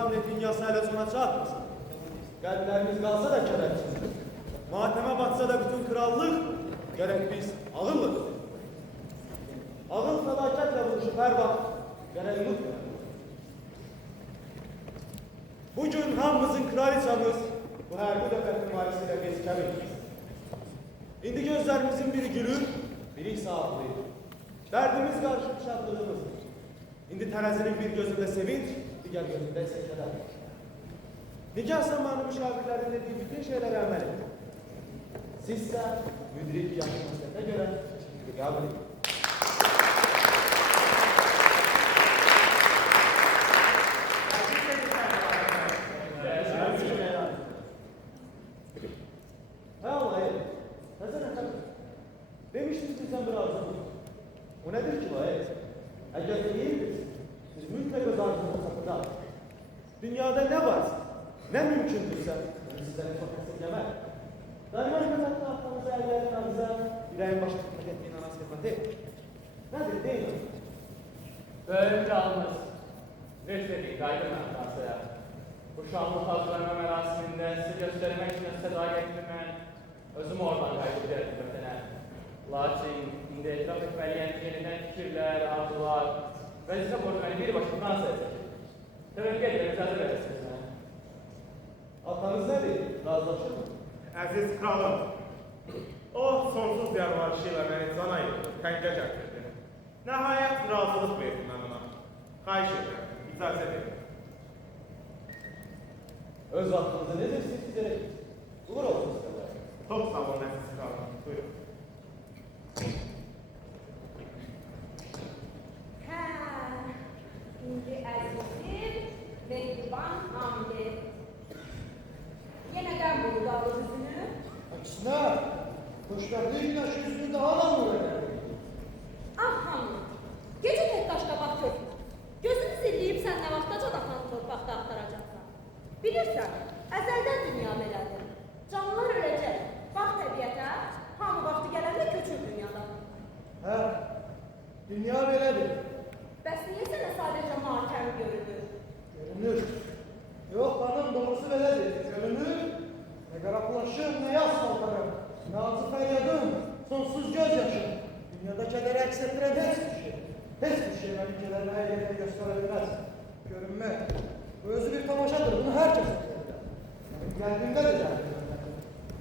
hamle dünyasıyla sona çatmasın. Kalplerimiz kalsa da kedersiz. Mateme batsa da bütün krallık, gerek biz ağıllık. Ağıl felaketle vuruşup her vakit, gerek unutmayalım. Bugün hamımızın kraliçamız, bu her bu defetin valisiyle biz kemikiz. İndi gözlerimizin biri gülür, biri sağlıklıydı. Derdimiz karışıp şadlığımız. İndi terazinin bir gözünde sevinç, diğer gözünde sekeler. Nikah zamanı müşavirlerin dediği bütün şeylere amel edin. Sizse müdrik yaşlı meslete göre kabul edin. Demiştiniz ki sen bir arzunuz. O nedir ki bu ayet? Eğer değildir, siz mutlaka arzunuz sapıda. Dünyada ne var, ne mümkündürse sizlere çok esirgemez. Daima hizmetle aklınıza, ellerinize, yüreğin başa tutmak ettiğin anas hizmeti. Nedir değil mi? Böylece alınız. Reşit'in kaydın hattasıya. Bu şanlı hazırlama merasiminde sizi göstermek için size dahi getirmen, özüm oradan kaydedilir hizmetine. Lakin indi etraf etmeliyen yeniden fikirler, arzular ve size borcunu bir başından sezecek. Tevekkül ederim, hazır edersiniz. Atanız nedir? Razılaşır mı? Aziz kralım, o sonsuz yalvarışıyla beni sana təngə gətirdi. Nəhayət razılıq verdim mən ona. Xahiş edirəm, icazə verin. Öz vaktinizi nedir siz bize? Uğur olsun size. Çok sağ olun Aziz kralım, buyurun. İndi əzizim, mehriban amir. Yenədən buldu alır üzünü. Aksine, hoşverdiği güneş yüzünü daha da mı öyle? Ah hanım, gece tek taşka bak yok. Gözünü zilleyip sen ne vaxtaca da hanım torpaqda axtaracaqsan. Bilirsən, əzəldən dünya belədir. Canlılar öləcək, bax təbiətə, hamı vaxtı gələndə köçür dünyadan. He, dünya böyledir. Bəs niyə sənə sadəcə mahkəm görünür? Görünür. Yok hanım, doğrusu böyledir. Görünür, ne qaraqlaşım, ne yas saltarım, ne acı feryadım, sonsuz gözyaşım. Dünyada kederi əks etdirən heç bir şey. Heç bir şey benim kederimi her yerine gösterebilmez. Görünme. Bu özü bir tamaşadır, bunu herkes yapıyor. Benim geldiğimde de geldim.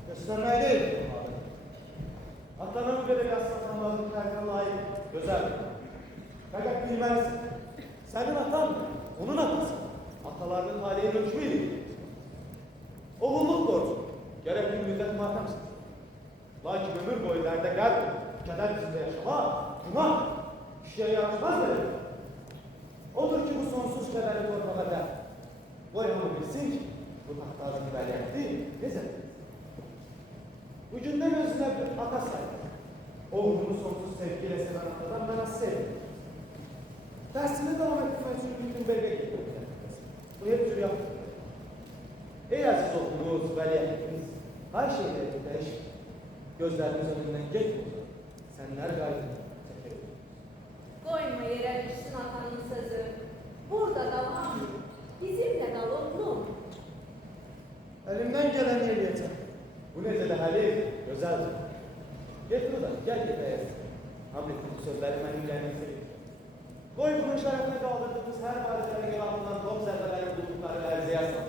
Göstermeyi değil. Atanın böyle yaslatanların terkine layık, güzel. Fakat bilmezsin. Senin atan, onun atası. Atalarının haliye ölçmeydi. Oğulluk borcu. Gerek bir müddet matemsin. Lakin ömür boyu derde geldi. Keder içinde yaşama, buna bir şey yaratmaz dedi. Odur ki bu sonsuz kederi korkmada der. Bu yanı bilsin ki bu tahtazını belirtti, bize. Bugünden özüne bir ata saydı. Oğlunu sonsuz sevgiyle seven atadan ben az sevdim. Dersine devam etmek için bir gün belge getirdi. Bu hep tür yaptı. Ey aziz oğlunuz, veliyetiniz, her şeyleri değişik. Gözleriniz önünden geçmiyor. Senler gayrı. Koyma yere düşsün atanın sözü. Burada kal hamle, bizimle kal oğlum. Elimden geleni eləyəcəm. Bu necə də Halil, gözəldir. Getir o da, gel gedəyəz. Hamletin bu sözləri mənim ürəyimə sevir. Qoy bunun şərəfinə qaldırdığımız hər barələrə görə alınan top zərbələrin bulduqları ərizə yazsın.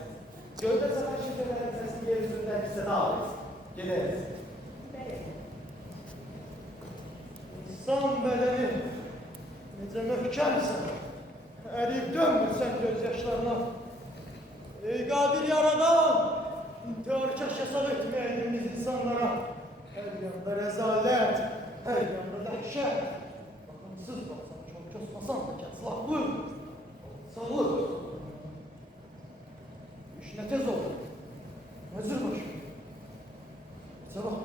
Göldə çatan şifrələrin səsini yer üzündə hissədə alırız. Gedəyəz. İnsan bədəni necə möhkəmsən, əriyib dönmürsən gözyaşlarına. Ey qadir yaradan, intiharkaş yasak etməyiniz insanlara. Hər yanda rəzalət, hər yanda dəhşət. Baxımsız baxsan, çok kösmasan da kəslaqlı, sağlık. İş ne tez oldu, nezir başı. Sabah,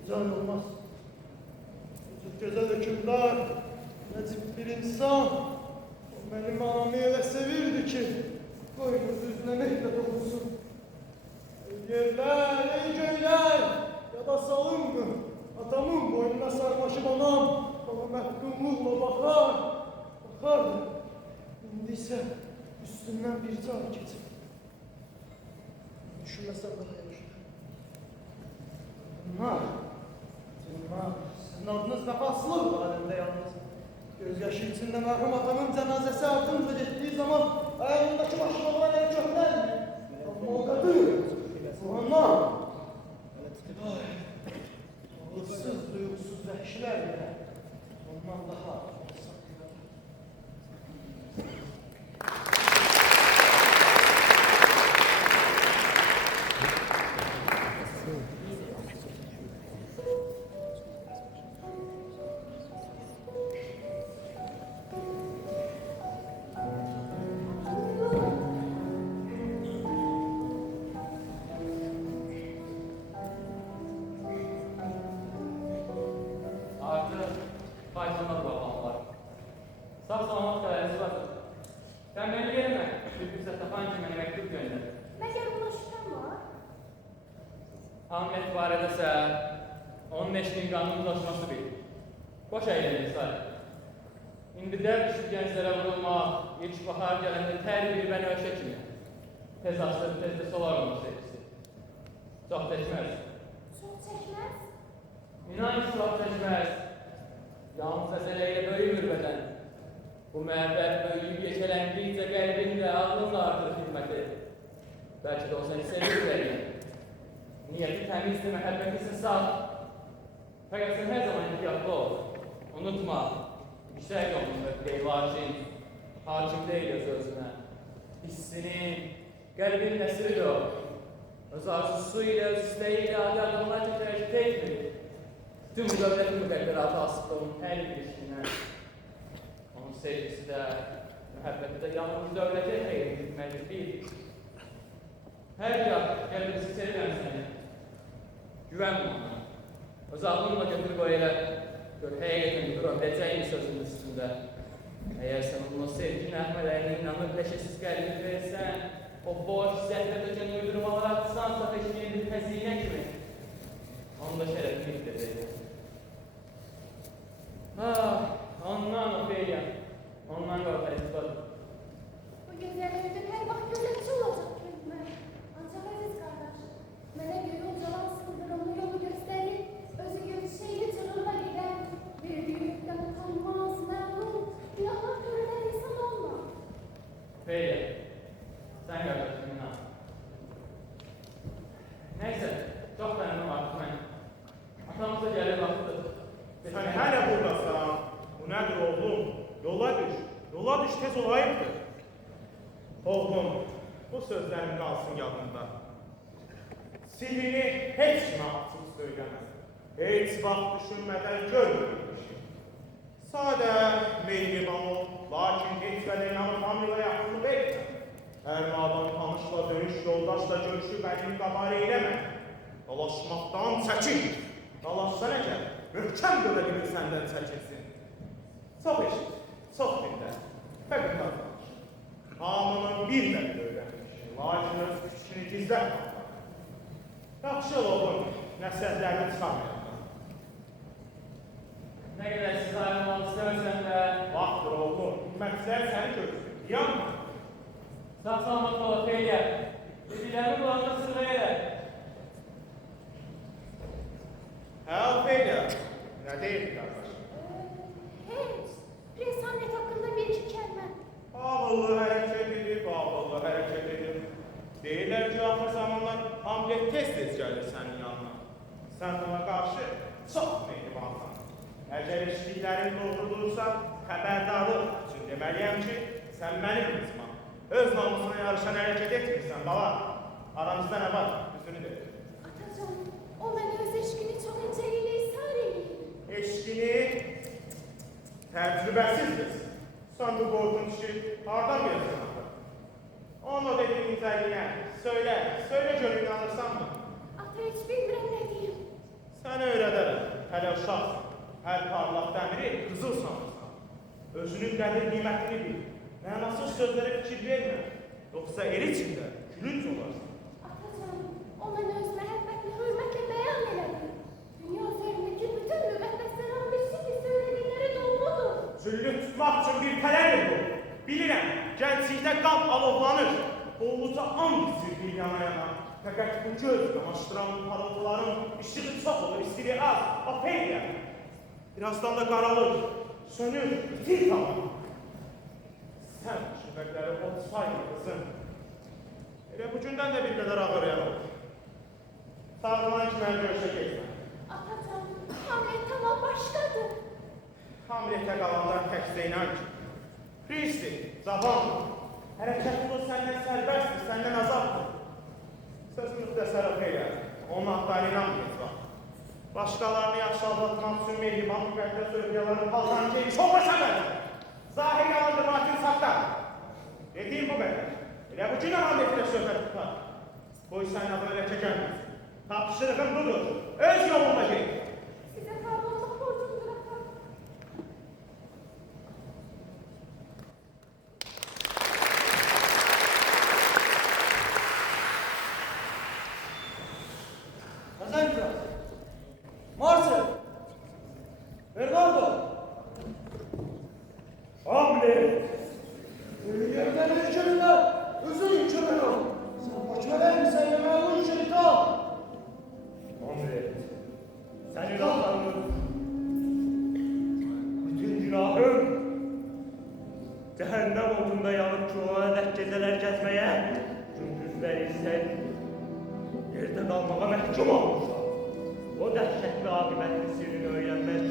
güzel olmaz. Güzel hükümdar, necip bir insan, o benim anamı öyle sevirdi ki, koynuz yüzüne mehmet olsun. Ey yerler, ey göyler, ya da salın mı? Atamın boynuna sarmaşıp anam, bana mehkumluğla bakar, bakardı. İndi ise üstüne üstündən bir can keçib. Düşünməsəm daha yaxşı. Bunlar, sizin adınız vəfasızlıq barəndə yalnız. Gözyaşı içində mərhum atamın cənazəsi ardınca getdiyi zaman ayağındakı başmaqlar el köhnəlmir. Amma o qadın, bu anlam, ağılsız, duyğusuz vəhşilər bile ondan daha saklılar. Artık faydalanma babam var. Sağ salamat gayesi var. Sen beni yerine bir fırsat tapan kimene mektup gönder. Məgər buna şübhəm var? Ahmet var edəsə, onun eşkin qanının ulaşması bil. Boş eğlenir say. İndi dərd düşüb gənclərə vurulmaq, ilk bahar gələndə tər bir bəni öşə kimi. Tez açılıb, tez də solar onun sevgisi. Çox çəkməz. Çox çəkməz. İnan ki, çox çəkməz. Yalnız əsələyə böyümür bədən. Bu məhəbbət böyüyüb yeşələndikcə qəlbində, ağlınla artır xidməti. Bəlkə də o səni sevir verir. Niyyəti təmizdir, məhəbbətisin sağ. Fəqət sən hər zaman ehtiyatlı ol. Unutma, yüksək olmalı deyil, hakim deyil öz özünə. Hissinin, qəlbin nəsiridir o. Öz arzusu ilə, öz istəyi ilə adi adamlar çəkərək etmir. Tüm dövlətin müqəddəratı asıqda onun hər bir işinə. Onun sevgisi də, mühəbbəti də yalnız dövlətə xeyir etməlidir, deyil. Hər bir qəlbinizi sevirəm səni. Güvənmə ona. Öz ağlınla götür qoy elə. Gör, həqiqətən qura biləcəyini sözünün üstündə. Əgər sən onun o sevgi nəğmələrinə inanıb leşəsiz qəlbini versən, o boş, zəhmət öcən uydurmalar atsan, safeşliyin bir həzinə kimi. Onun da şərəfini iqtədir. Ondan Ophelia, ondan qorxar ispadır. Bu gözlərlərdən hər vaxt gözətçi olacaq kendime. Ancaq əziz qardaş, mənə görə ucalan sıldırımlı yolu göstərir, özü görüşəyle cırılma gedən, verdiği yükdən utanmaz, məmnun, günahlar törədən insan olma. Ophelia, sən qardaşım inan. Neyse, çox məmnun artıq mən. Atamıza gəlir vaxtıdır. Sen hala buradasan. Bu nedir oğlum? Yola düş. Yola düş tez olayıptır. Oğlum, bu sözlerim kalsın yanında. Sirrini hiç kime açıp söylemez. Hiç vaxt düşünmeden görmüyor bir şey. Sade mehriban ol, lakin hiç inanıp hamile yakınlık etme. Her madem tanışla dönüş, yoldaşla görüşüp elini kabar eyleme. Dolaşmaktan çekin. Dalaşsan eğer, möhkəm dövəlini səndən çəkilsin. Çox eşit, çox dinlə. Fəqət qazanmış. Hamının bir dəli öyrənmiş. Lakin öz küçükünü gizlətməkdir. Yaxşı oğlum, nəsihətlərini çıxarmayaqlar. Nə qədər siz ayrılmaq istəmirsən də, Vaxtdır oğlum, hikmətçilər səni görsün. Yanma. sağ salamat ol Ophelia. Dediklərimi qulağına sırğa elə. Hə, Ophelia. Nə deyil qardaş? Heç, Resanet hakkında bir iki kəlmə. Bağıllı hərəkət edir, bağıllı hərəkət edir. Deyirlər ki, axır zamanlar Hamlet tez-tez gəlir sənin yanına. Sən ona qarşı çox mehribansan. Əgər eşitdiklərin doğrudursa, xəbərdarlıq üçün deməliyəm ki, sən mənim qızma. Öz namusuna yarışan hərəkət etmirsən, bala. Aramızda nə var? Düzünü de. Atacan, o mənə öz eşkini çox incəlilə ishar edir. Eşkini təcrübəsizdir. Sən bu qorxunç işi hardan bilirsən axı? Onu dediğin incəliyə, söyle görün inanırsan mı? Ata heç bilmirəm nə deyim. Səni öyrədərəm, hələ uşaqsın. Hər parlaq dəmiri qızıl sanırsan. Özünün qədir qiymətini bil. Mənasız sözlərə fikir vermə. Yoxsa el içində gülünc olarsan. Atacan, o mənə öz məhəbbətini hörmətlə bəyan elədi. Dünya üzərindəki bütün müqəddəslər anlayışı ki, söylədikləri doğrudur. Züllü tutmaq üçün bir tələdir bu. Bilirəm, gençlikdə qan alovlanır. Bolluca an bitirdir yana-yana. Fəqət bu göz qamaşdıran parıltıların işığı çox olur, istiliyi az, afeylə. Birazdan da qaralır, sönür, bitir tamam. Sən şübhəkləri otsayma qızım. Elə bu gündən də bir qədər ağır yanır. Sağlanan ki, mən görüşə geçməm. Atacan, Hamlet tamam başladı. Hamletə qalanlar təkcə inan ki. Risti, zabandır. Hərəkət olur səndən sərbəstdir, səndən azaddır. Söz müxtəsər elə, onun haqqları inanmıyız var. Başqalarını yaxşı aldatmaq üçün mehriban müqəddəs övliyaların paltanı geyib çox başa verdir. Zahir yalandır, batin saxtar. Dediyim bu qədər. Elə bu gün Hamletlə söhbət tutar. Qoy sənin adını ləkə gəlməz. Tapşırığın budur, öz yolunda geyib. Size kavramlık borcumdur ata. Hazır Kral. Marcel. Bernardo. Hamlet! Yerlerin içerisinde özün çömülür. Sen başkalarını sevmemeyi şeytan. Hamlet! Senin atanın bütün günahın cehennem odunda yanıp çuvala dek geceler gezmeye, gündüzler ise yerde kalmaya mehkum olmuşlar. O dehşetli akıbetin sirrini öğrenmek,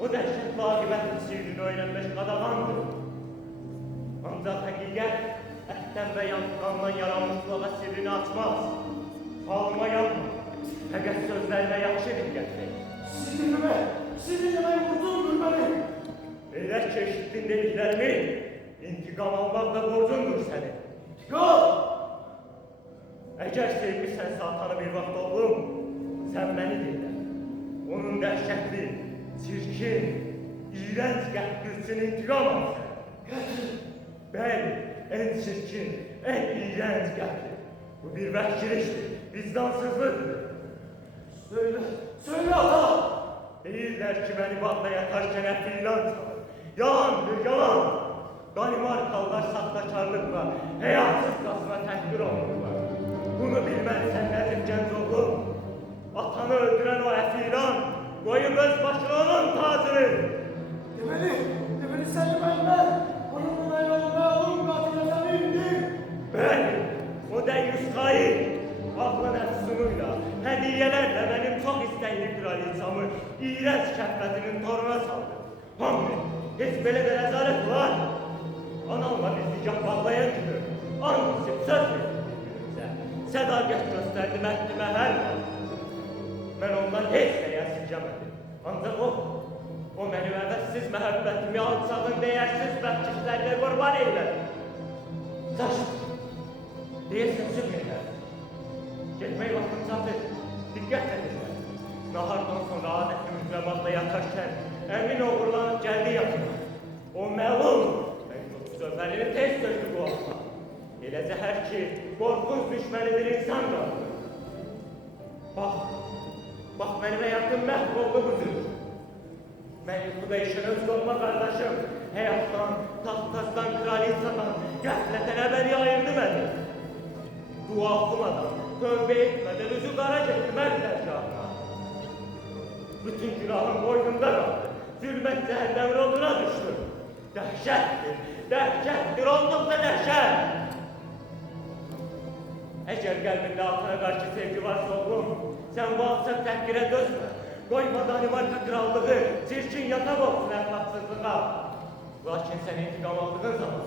o dehşetli akıbetin sirrini öğrenmek qadağandır. Ancak hakikat etten ve yanıklarından yaranmışlığa sirrini açmaz. Halıma yanma, fakat sözlerine yaxşı dikkatli. Sizi dinlemeyi vurdun beni. Elə ki eşitdin dediklərimi, intikam almaq da borcundur sənin. İntikam. Əgər sevmişsən satanı bir vaxt oğlum, sən məni dinlə. Onun dəhşətli, çirkin, iğrənc qətli üçün intikam al sən. Bəli, ən çirkin, ən iğrənc qətli. Bu bir vəhşilikdir, vicdansızlıqdır. Söyle ata. Deyirlər ki, məni bağda yatarkən əfrilan çalır. Yalandır, yalan. Danimarkalılar saxtakarlıqla, həyatsız qasına təhqir olunurlar. Bunu bilməlisən nədir gənc oğlum. Atanı öldürən o əfrilan, qoyub öz başına onun tacını. Demeli seni benimle. Onunla yoluna alın katillerden indi. Bəli, o dəyyüz xain, ağlı nəfsunuyla, hədiyyələrlə mənim çox istəkli kraliçamı iğrənc kəffətinin toruna saldı. Hamlet, heç belə də rəzalət var. Anamla biz nikah bağlayan kimi, anısıb söz verdik birbirimize. Sədaqət göstərdi məhdimə hər vaxt. Mən ondan heç nəyə əsirgəmədim. Ancaq o mənim əvəzsiz məhəbbətimi alçağın dəyərsiz bəhkişlərlə qurban eylədi. Saçma, deyəsən sürməyilər. Getmək vaxtım çatır, diqqət edirlər. Nahardan sonra adətli müzləmazda yatarkən əmin oğurlanıb gəldi yatına. O məlum, sözlərini tez sözdü bu alma. Elə zəhər ki, qorxunç düşmənidir insan qaldı. Bax mənim həyatım məhv oldu budur. Mən yuxuda işin öz qorma qardaşım, həyatdan, taxtazdan, kraliçadan, qəflətən əbəri ayırdı məni. Dua oxumadan, tövbə etmədən üzü qara getirməz dərgahına. Bütün günahım boynumda qaldı, zülmət cəhənnəmin oduna düşdü. Dəhşətdir, olduqca dəhşət. Əgər qəlbində atana qarşı sevgi varsa oğlum, sən bu alçaq təhqirə dözmə. Qoyma Danimarka krallığı, çirkin yataq olsun əxlaqsızlığa. Lakin sən intiqam aldığın zaman,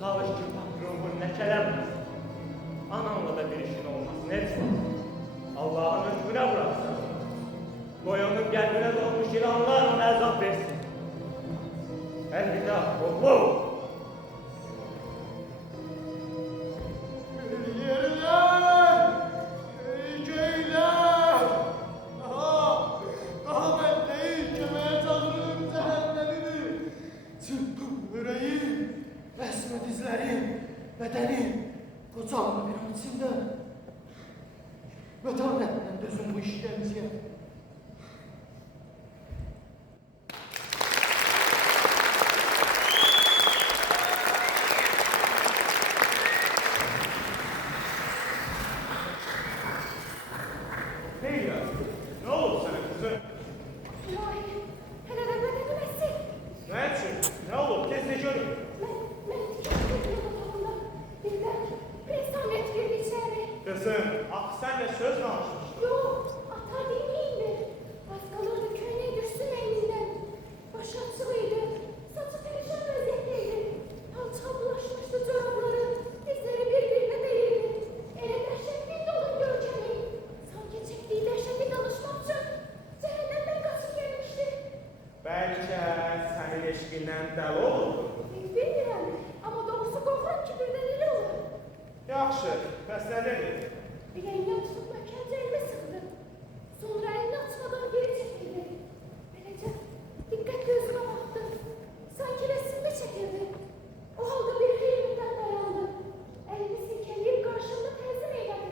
çalış ki patronun ləkələnməsin. Anamla da bir işin olmasın, heç vaxt. Allah'ın hükmüne bıraksın. Qoy onun qəlbinə dolmuş ilanlar ona əzab versin. Əlvida, oğlum. Yerler! Geyler! Daha ben değil kömeğe çalırım cehennemimi. Çıktım yüreğim, resme dizlerim, bedenim. Kocamla bir an içinde. Ve Tanrı'nın dözüm bu işlerimize. Kızım, ah sen de söz danışmışdın. Yok, ata dinleyindi. Az kalırdı köyüne düşsün elinden. Başı açılıydı. Saçı perişan vaziyetteydi. Palçağa bulaşmıştı çorapları. Dizleri birbirine değildi. Ele dehşetli dolu görkemi. Sanki çektiği dehşeti danışmak için cehennemden kaçıp gelmişti. Belki senin eşkinden dəli olurdu. Bilmirəm, ama doğrusu qorxuram ki birdən elə olur. Yaxşı, bəs nə dedi? Bileğimden tutup möhkemce elime sıktı. Sonra elini açmadan geri çekildi. Böylece dikkatle gözüme baktı. Sanki resimde çekildi. O halde bir hayırlıktan dayandı. Elini silkeleyip karşımda tezim eyledi.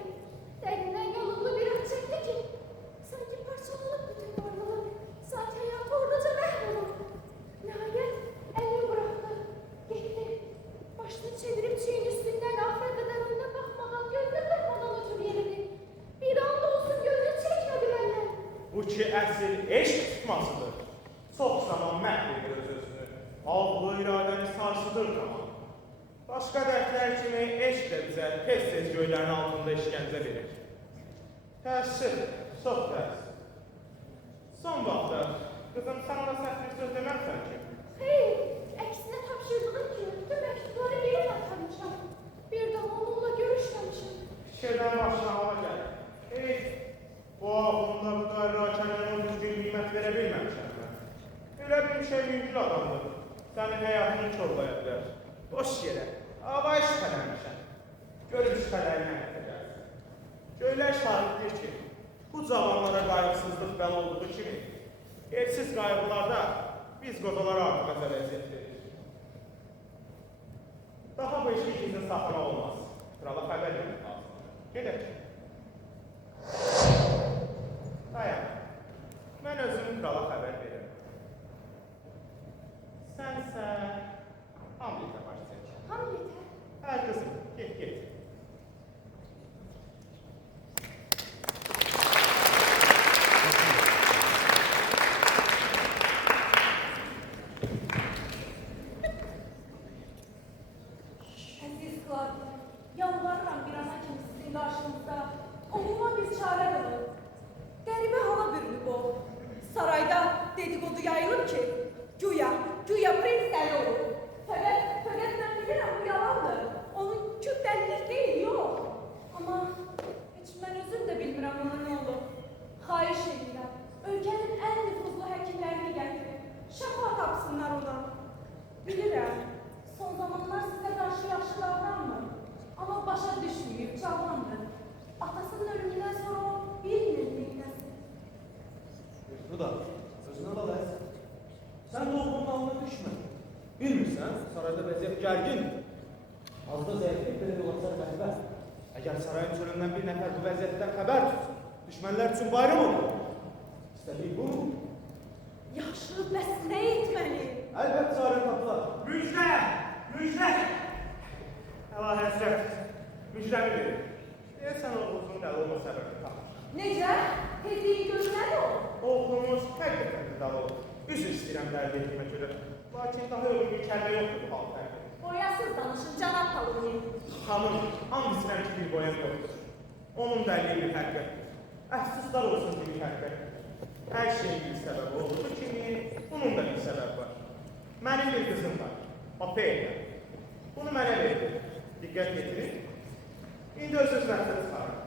Derinden yolumlu bir at çekti ki sanki parçalanıp bütün varlığı. Sanki hayatı oradaca mahvolur. Nihayet elini bıraktı. Gitti. Başını çevirip çiğin üstünden ahire kadar önüne bakmadan, gözüne bakmadan otur yerine. Bir anda olsun gözünü çekmedi benden. Bu ki əsl eşq tutmasıdır. Çox zaman məhv edir öz-özünü. Aldığı iradəni sarsıdır tamam. Başqa dərdlər kimi eşq də bizə tez-tez göylərin altında işgəncə verir. Təəssüf, çox təəssüf. Son vaxtda, qızım sən ona səhv bir söz deməmsən ki. Hayır, aksine tapşırdığım ki tüm mektupları geri qaytarmışam. Bir daha onunla görüşmemişim. Şirdən başlamama gəlir. Bu ağlımda bu qədər rakəndən o düzgün qiymət verə bilməmişəm mən. Elə bir şey mümkün adamdır. Sənin həyatını çorbaya bilər. Boş yerə, havaya şübhələnmişəm. Görüm şübhələrinə ətəcəksin. Göylər şahiddir ki, bu cavanlara qayğısızlıq bəl olduğu kimi, yersiz qayğılarda biz qodalara artıq əzəvəziyyət verir. Daha bu işi gizli saxlamaq olmaz. Krala xəbər vermək lazım. Gedək. Dayan. Mən özüm krala xəbər verirəm. Sənsə Hamletə başlayacaq. Hamlet'e. Hə qızım, get, get. Aziz Clark, yalvarıram bir ana kimi sizin karşınızda. Onunla bir çare bulun. Qəribə hala bürünüb o. Sarayda dedikodu yayılır ki, güya prens dəli olur. Fakat mən bilirəm bu yalandır. Onun küt dəlilik deyil, yox. Amma heç mən özüm də bilmirəm ona nə olur. Xahiş edirəm, ölkənin ən nüfuzlu həkimlərini gətirin. Şəfa tapsınlar ondan. Bilirəm, son zamanlar sizə qarşı yaxşı davranmır. Amma başa düşməyib, cavandır. Atasının ölümündən sonra o bilmir neynəsin. Bu da sözünə bal əz. Sən də oğlunun alına düşmə. Bilmirsən, sarayda vəziyyət gərgindir. Az da zəiflik belə olacaq rəhbər. Əgər sarayın çölündən bir nəfər bu vəziyyətdən xəbər tutsun, düşmənlər üçün bayram olur. İstədik bu. Yaxşı, bəs nə etməli? Əlbət çarə tapılar. Müjdə! Müjdə! Əla həsrət, müjdəmi verir. Deyəsən oğlumuzun dəli olma səbəbini tapır. Necə? Tezliyin gözləri o. Oğlumuz həqiqətən də dəli olur. Üzr istəyirəm dəli etmə görə. Lakin daha uyğun bir kəlmə yoxdur bu hal tərqi. Boyasız danışın, cənab Taloni. Xanım, and istəyirəm ki, bir boyam yoxdur. Onun dəliliyi bir həqiqətdir. Əfsuslar olsun ki, bir həqiqətdir. Hər şeyin bir səbəbi olduğu kimi, bunun da bir səbəbi var. Mənim bir qızım var, Ophelia. Bunu mənə verdi. Diqqət getirin. İndi öz sözlərdə çıxarım.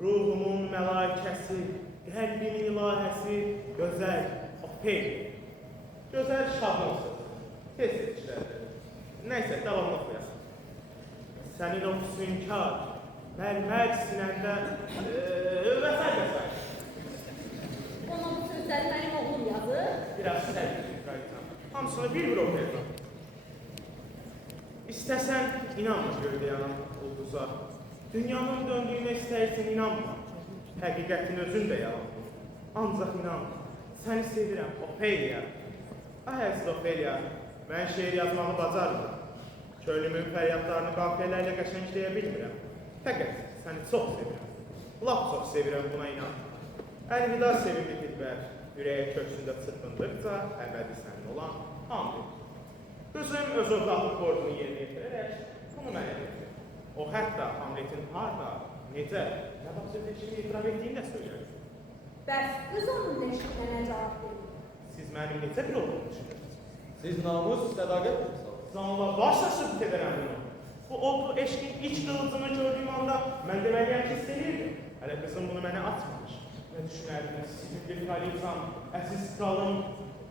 Ruhumun məlakəsi, qəlbimin ilahəsi, gözəl Ophelia. Gözəl şablonsuz. Tez-tez işlərdir. Nəysə, davamlı oxuyasın. Sənin o füsunkar, mərmər sinəndə və s. Ona bu sözləri mənim oğlum yazır. Biraz sərgilir, qayıtsan. Hamısını bir-bir oxuyacam. İstəsən, inanma göydə yanan ulduza. Dünyanın döndüyünə istəyirsən, inanma. Həqiqətin özün də yalan. Ancaq inanma. Səni sevirəm, Ophelia. Ay əziz Ophelia, mən şeir yazmağı bacarmıram. Köylümün fəryadlarını qafiyyələrlə qəşəngləyə bilmirəm. Fəqət səni çox sevirəm. Lap çox sevirəm, buna inan. Əlvida sevimli dilbər, ürəyə köksündə çırpındıqca əbədi sənin olan and edir. Qızım öz ovdaqlıq borcunu yerinə yetirərək Bunu mənə dedi. O hətta Hamletin harda, necə, nə vaxt sözləşini etiraf etdiyini də söylədi. Bəs qız onun eşitlə nə cavab verir? Siz mənim necə bir olduğumu düşünürsünüz? Siz namus, sədaqət misal. Zanla başla sübut edərəm bunu. Bu odlu eşkin iç qılıcını gördüyüm anda mən deməliyəm ki, istəyirdim. Hələ qızım bunu mənə atmamış. Nə düşünərdiniz? Sizin bir kraliçam, əziz kralım,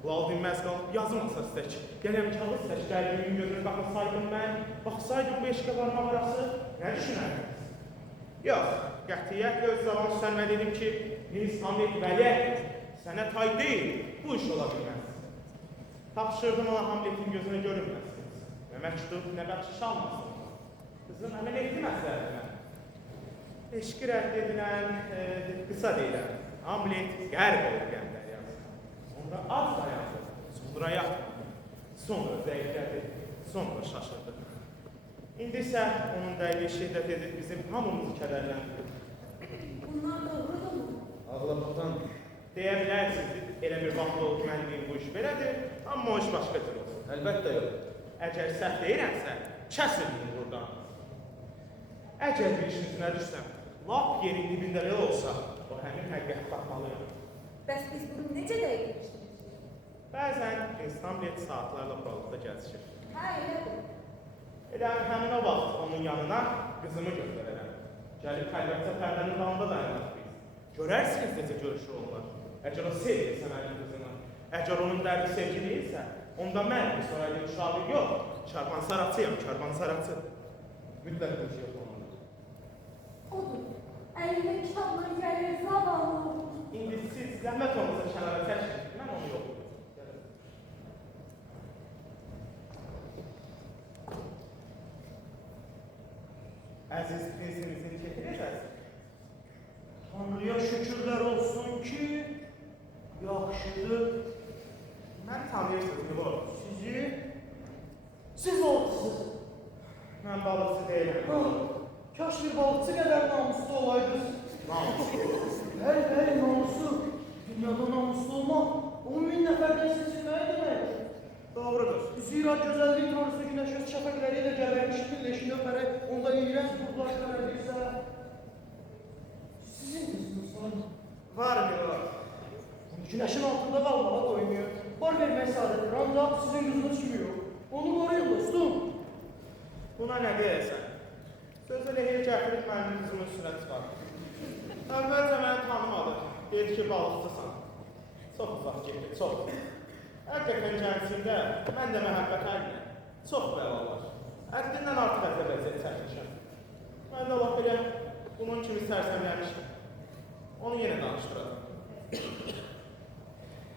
lal dinməz qal, yazmasa sizə ki, gələm kağız səç, qəlbimin gözünü baxasaydım mən, baxsaydım bu eşqə varmaq arası, nə düşünərdiniz? Yox, qətiyyətlə öz zaman sənmə dedim ki, biz Hamlet vəliyyət, sənə tay deyil, bu iş ola bilməz. Tapşırdım ona Hamletin gözünə görünməzsiniz və məktub nə bəxşiş almasın. Qızım əməl etdi məsləhətinə. Eşqi rədd edilən, qısa deyilən, Hamlet qərb olur qəmlər yazır. Sonra az dayandı, sonra yatmadı, sonra zəiflədi, sonra şaşırdı. İndi isə onun dəyliyi şiddət edib bizim hamımızı kədərləndirir. Bunlar doğrudurmu? Ağlamaqdan Deyə bilərsiniz, elə bir vaxt olub mən deyim bu iş belədir, amma o iş başqa cür olur. əlbəttə yox. Əgər səhv deyirəmsə, kəsin buradan. Əgər bir işin üzünə düşsəm, lap yerin dibində belə olsa, o həmin həqiqəti tapmalıyam. Bəs biz bunu necə dəqiqləşdiririk? Bəzən Hamlet saatlarla buralıqda gəzişir. Hə, elədir. Elə həmin o vaxt onun yanına qızımı göndərərəm. Gəlib xəlvətcə pərdənin dalında dayanaq biz. Görərsiniz necə görüşür onlar. Əgər o sevdirsə mənim qızımı, əgər onun dərdi sevgi deyilsə, onda mən bu sarayda uşağı yox, karvansaraçıyam, karvansaraçı. Mütləq bir şey olmalı. Odur. Əlində kitabla gəlir zavallı. İndi siz zəhmət olmasa kənara çəkin, mən onu yoxlayacağım. Gəlin. Əziz prinsimizin keyfi necəsin? Tanrıya şükürlər olsun ki, yaxşıdır. Mən tanıyırsınız, Milor. Siz oldsuz. Mən balıqçı deyiləm. Kaş bir balıqçı qədər namuslu olaydınız. Namuslu. Bəli, namuslu. Dünyada namuslu olmaq, 10.000 nəfərdən seçilməyi demək. Doğrudur. Zira gözəllik tanrısı günəş öz şəfəqləri ilə gəlirmiş birləşini öpərək, onda iyrənc qurtlar törədirsə, sizin qızınız var mı? Var Milor. Günəşin altında qalmağa doymuyor. Var vermək sadədir, ancaq sizin qızınız kimi yox. Onu qoruyun dostum. Buna nə deyəsən? Sözü lehir gətirib mənim qızımın üstünə çıxar. Əvvəlcə məni tanımadı. Dedi ki, balıqçısan. Çox uzaq getdi, çox. Həqiqətən gəncində mən də məhəbbət əlində. Çox bəlalar. Həddindən artıq əzəbəziyyət çəkmişəm. Mən də laf elə bunun kimi sərsəmləmişim. Onu yenə danışdıralım.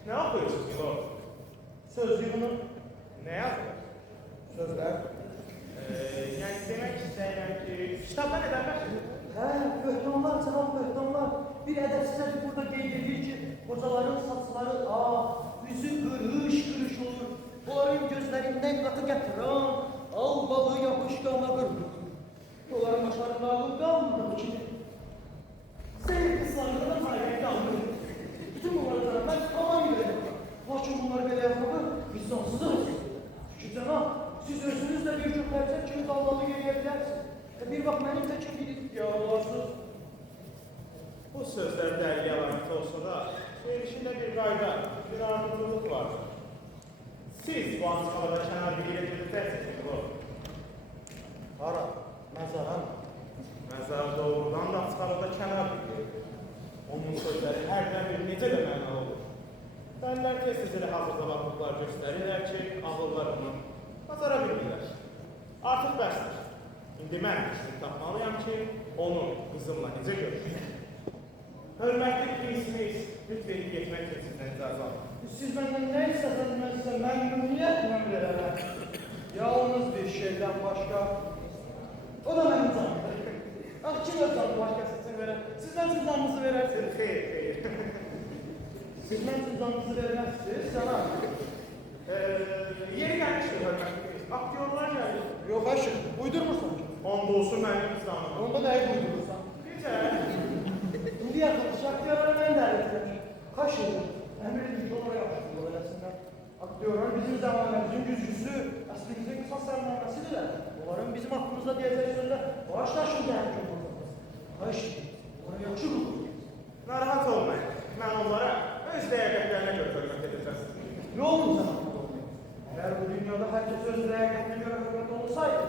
Nə oxuyursunuz, Milor? Söz yığını. Nə yazır? Sözlər. Yəni demək istəyirəm ki, kitabda nədən bəxşidir? Hə, böhtanlar, cavab böhtanlar. Bir ədəbsizlik burada qeyd edir ki, qocaların saçları ağ, üzü qırış olur. Onların gözlərindən qatı gətirən, al balı yapışqana qırmır. Onların başlarında ağır qalmır ki. Seyir qıslarında hayret qalmır. Bütün bunları mən tamam bilirəm. Lakin bunları belə yapmağı vicdansızdır. Çünki cənab, siz özünüz də bir cür pərzək kimi dalmalı geriyə bilərsiniz. Bir vaxt mənim də kimi iddialarsınız. Bu sözlər dərli əlamət olsa da, verilişində bir qayda, bir ardımlılık vardır. Siz bu antiqalada kənar bir yerə gedəcəksiniz, Milor. Hara? Məzara mı? Məzar doğrudan da antiqalada kənar bir yerdir. Onun sözləri hərdən bir necə də mənalı olur. Bənlər tez-tez elə hazır zavablıqlar göstərirlər ki, ağıllarını bazara bilmirlər. Artıq bəsdir. İndi mən işini tapmalıyam ki, onu qızımla necə görüşür. Hörmətli prinsimiz, lütfen getmək üçün sizdən icazə alın. Siz məndən nə istəsəniz mən sizə məmnuniyyətlə verərəm. Yalnız bir şeydən başqa. O da mənim canımdır. Ah, kim öz canını başqası üçün verər? Siz mən siz canınızı verərsiniz. Xeyr. Siz mən siz canınızı verməzsiniz, cənab. Yeri gəlmişdir, hörmətli prins. Aktyorlar gəlir. Yox, əşin, uydurmursan ki. Onda olsun mənim İslamım. Onda nəyi uydurursan? Necə? İndi yaxın, aktyorlara mən də ələtləmişim. Kaç yıldır? Əmr edilmiş onlara yapışdır bu eləsinlər. Aktyorlar bizim zamanımızın güzgüsü, əslimizin qısa sərnaməsidirlər. Onların bizim hakkımızda diyecek sözler başlaşın yani olmaz. Ayş, oraya yaxşı bulur. Narahat olmayın. Ben onlara öz ləyaqətlərinə görə hörmət edəcəm. Ne olur sana? Eğer bu dünyada herkes öz layıkatına göre hürmet olsaydı,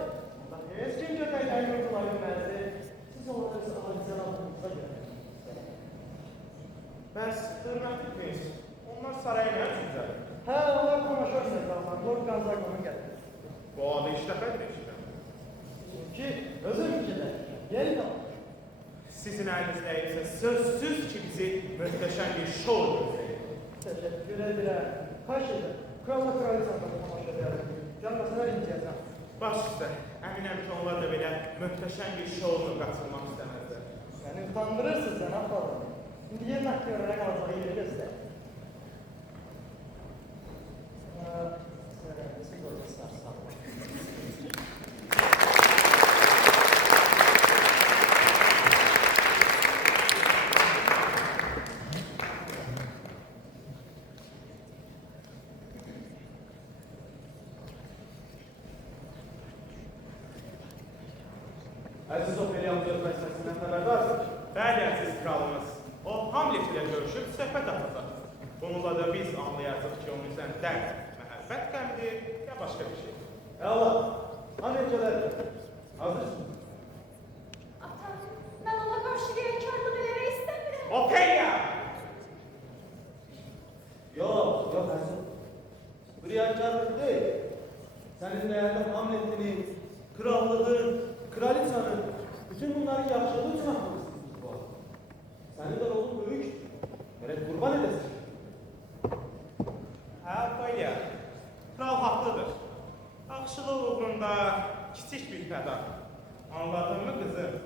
hiç kimse kaydan yurtulabilmezdi. Siz onları sağlayacağınız aklınıza göre. Bəs hörmətli prens, onlar saraya nə üçün gəlir? Ha, onlar konuşursa zaman, Lord Gonzago'nun geldi. Bu adı ilk dəfədir eşidirəm. Ki, özür dilerim. Gel kal. Sizin əlinizdə isə sözsüz ki, bizi möhtəşəm bir şou gözləyir. Teşekkür ederim. Kaç yıldır? Kralla kraliçanla tamaşa ederim. Canlasına inciyeceğim. Baş üstə, əminəm ki, onlar da belə möhtəşəm bir şouna qatılmaq istəməzlər. Seni utandırırsın sen aptalım. Şimdi yerine aktörüne kalacak yeri göster. Siz orada sarsan. Əziz Ofeliyamız öz məsələsindən xəbərdarsınız. Bəli, əziz kralımız, o Hamlet ilə görüşüb söhbət atacaq. Bununla da biz anlayacaq ki, onun üzrən dərd, məhəbbət qəmdir, ya başqa bir şey. Əla, Amerikalar hazırsın. Ata, mən ona qarşı riyakarlıq eləmək istəmirəm. Ophelia! Yok, yok Əziz. Bu riyakarlık değil. Senin değerli Hamlet'ini, krallığın, kraliçanın, bütün bunları yaxşılığı için haklısınız bu arada. Senin de rolun büyük. Gerek kurban edesin. Hə, Ophelia, kral haqlıdır. Yaxşılıq uğrunda kiçik bir fəda. Anladın mı qızım?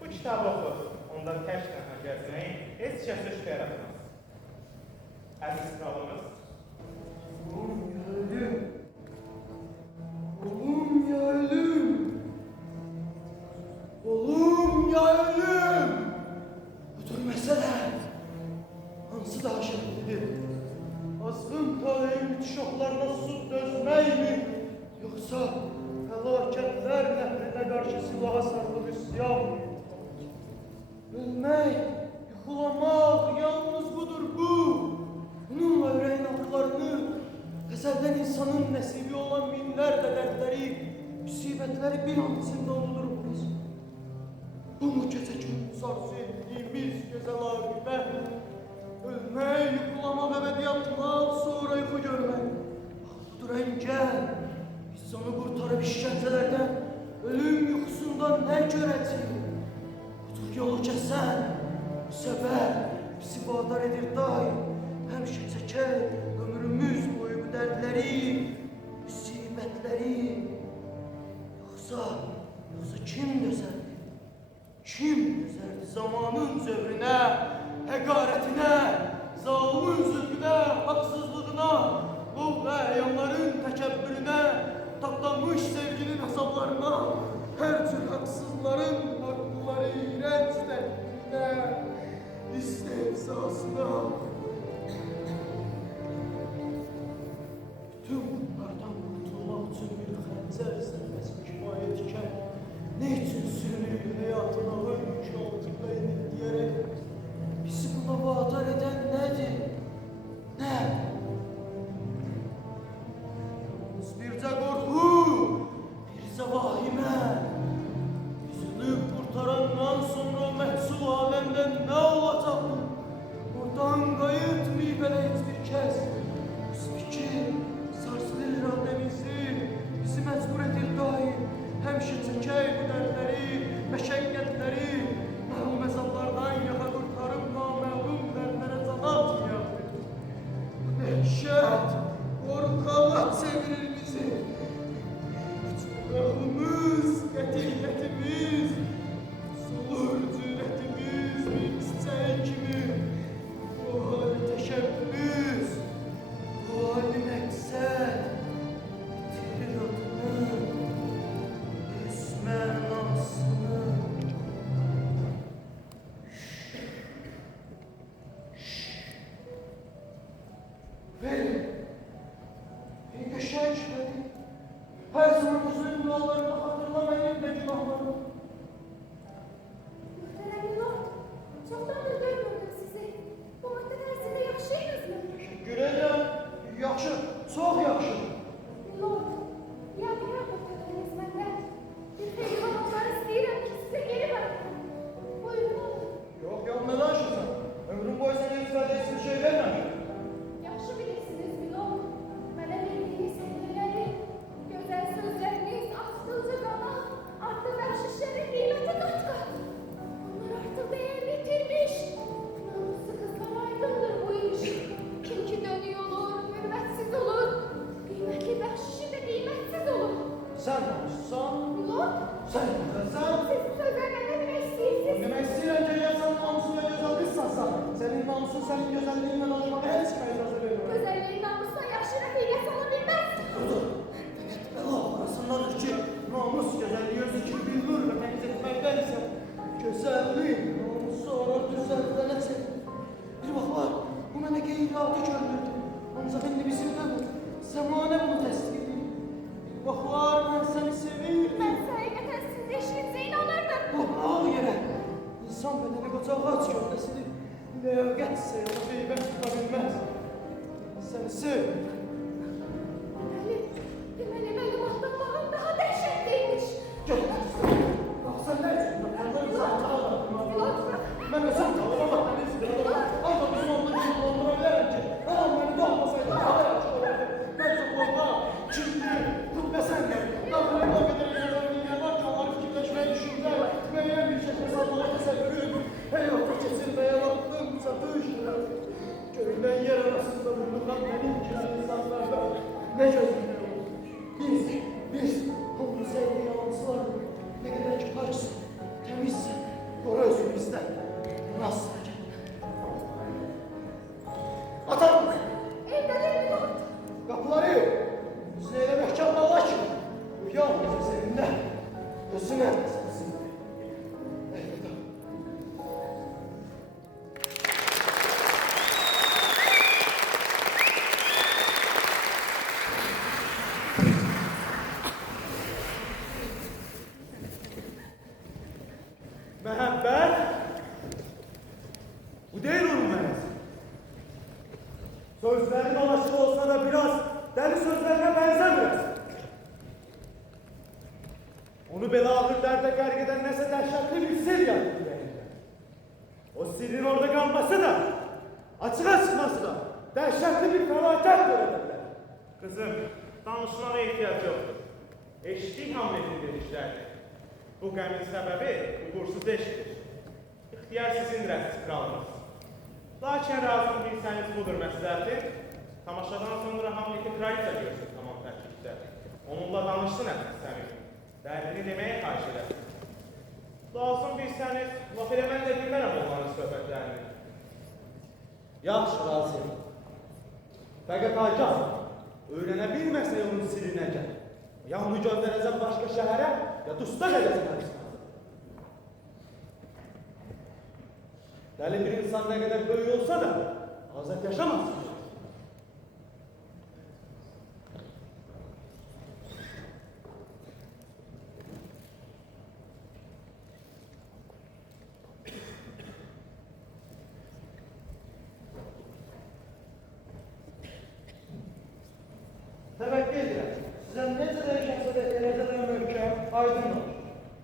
Bu kitabı oxu, onda tək tənha gəzməyin heç kəs şübhə yaratmaz. Əziz kralımız, Oğlum geldim. Oğlum geldim. Oğlum geldim. Budur mesele. Hansı daha şereflidir? Azgın taleyin mütişahlarına su dözmek mi? Yoksa felaketler nehrine karşı silaha sarılıp isyan mı? Ölmek, yıkılamak yalnız budur bu. Bununla yüreğin aklarını, ezelden insanın nesibi olan binlerce dertleri, musibetleri bir an içinde unutturur biz. Bu mu gece gündüz arzu ettiğimiz güzel akıbet? Ölmek, yıkılamak, ebediyatından sonra yuku görmek. Budur engel. Biz onu kurtarıp işkencelerden, ölüm yukusundan ne göreceğiz? Budur yolu kesen, bu sebep bizi vadar edir daim. Həmişə çəkər ömrümüz boyu bu dərdləri, müsibətləri. Yoxsa kim dözərdi? Kim dözərdi zamanın zövrünə, həqarətinə, zalimin zülmünə, haqsızlığına, bu əyanların təkəbbürünə, tapdanmış sevginin hesablarına, hər cür haqsızların haqlıları iğrənc dərdinə, istehzasına. Tüm bunlardan kurtulmak için bir xəncər sərbəst kifayət ikən, ne için sürünür həyatın ağır yükü altında diyerek, bizi buna vadar eden nedir? Ne? Yalnız bircə qorxu, bircə vahimə. Üzülüb kurtarandan sonra məhsul aləmdən nə olacaq? Oradan qayıtmayıb elə heç bir kəs. Bu fikir sarsılır irademizi, bizi mecbur edir daim. Həmişə çəkək bu dərdləri, məşəqqətləri, məhum əzablardan yaxadan Her zaman uzun dualarını hatırlamayın da günahlarını. Muhterem Milord, çoktandır görmürdüm sizi. Bu muhtemersinde yaşayınız mı? Teşekkür ederim. Yaxşı, çok yaxşı. Milord, yadigar topladığı hizmetler. Bir pehlivan olmanı istəyirəm ki, size geri bırakın. Buyurun alın. Yok yok, ne danışırsan? Ömrüm boyu sana ifade etsin şey vermemişim. Yaxşı bilirsiniz Milord. Mənə verdiyiniz hədiyələri, gözəl sözləriniz axdıqca qana, artıq bəxşişlərin qiyməti qat-qat. Onlar artıq dəyər yitirmiş. Namuslu qızlar aydındır bu iş. Kim ki dönüyor olur, hürmətsiz olur. Qiymətli bəxşişi də qiymətsiz olur. Sen namussan, Milord, sen kızsan. siz bu sözlərlə nə demək istəyirsiniz? Demek istəyirəm ki, eğer sen namusun ve güzel kızsansan, senin namusun senin güzelliğinle danışmaya heç kimə icazə vermem. Gözəlliyin namusuna yaxşı rəfiqə sala bilməz. Dur, evet bela arasındadır ki, namus güzelliği özü ki bilir ve temiz etmektense, güzelliği namusu ona düzeltlenese. Bir baklar, bu mənə qeyri-adi görünürdü. Ancaq indi bizim də bu, zamanə bunu təsdiq edir. Bir baklar, mən səni sevirdim. Mən həqiqətən sizin eşinizə inanırdım. Bax, yerə. İnsan bədəni qoca ağac gövdəsini ləyaqət sayılı qeybət tuta bilməz. Səni sevdim. Deməli məlumatdan bağım daha dəhşətliymiş. Gel. Bax, sən nə üçün? Onları sən tanımadın. Mən özüm tanımamak mən istəyirəm. Ancaq bizim onda bir şey olmura bilərəm ki, anam məni doğmasaydı, haber açıq olardı. Mən çox olma, kimdir, qüdbəsəndir. Daxilin o qədər yerlərini var ki, onları fikirləşməyə düşündə, müəyyən bir şəkildə salmağa təsəvvürüm. Həyata keçirməyə vaxtım çatışmır. Görünən yer arasında bulunan mənim kimi insanlardan nə gözləyir olur? Biz, hamı sevgi yalancılar, nə qədər ki parçsın, təmizsin, qoru özünü bizdən. Nasıl? Atam! Evdədir Milord. Qapıları üzünə elə məhkəm bağla ki, bu yalnızca seninlə özünə nəzəlsin. Əlbəttə. Məhəbbət bu değil onun mənası. Sözleri dolaşık olsa da biraz deli sözlerine benzemiyor. Onu belə ağır dərdə qərq edən nəsə dəhşətli bir sir yatır ürəyində. O sirrin orada qalması da, açığa çıxması da dəhşətli bir fəlakət törədərlər. Kızım, danışmağa ehtiyac yoktur. Eşitdik Hamletin dediklərini. Bu qəmin səbəbi uğursuz eşitdir. İxtiyar sizin rəfsiz kralınız. Lakin razı bilsəniz budur məsləhətim. Tamaşadan sonra Hamleti kraliça görsün tamam tərkibdə. Onunla danışsın əfəs səmim. Dərdini deməyə xahiş edəsin. Lazım bilsəniz, laf elə mən də bilmərəm onların söhbətlərini. Yaxşı, razıyım. Fəqət agah, öyrənə bilməsək onun sirri nəcə. Ya onu göndərəcəm başqa şəhərə, ya dustaq edəsən Əlistan. Dəli bir insan nə qədər böyük olsa da, azət yaşamazsın. Təvəqqə edirəm. Sizə necə dəyişənsə də eləcə də möhkəm, aydın olur.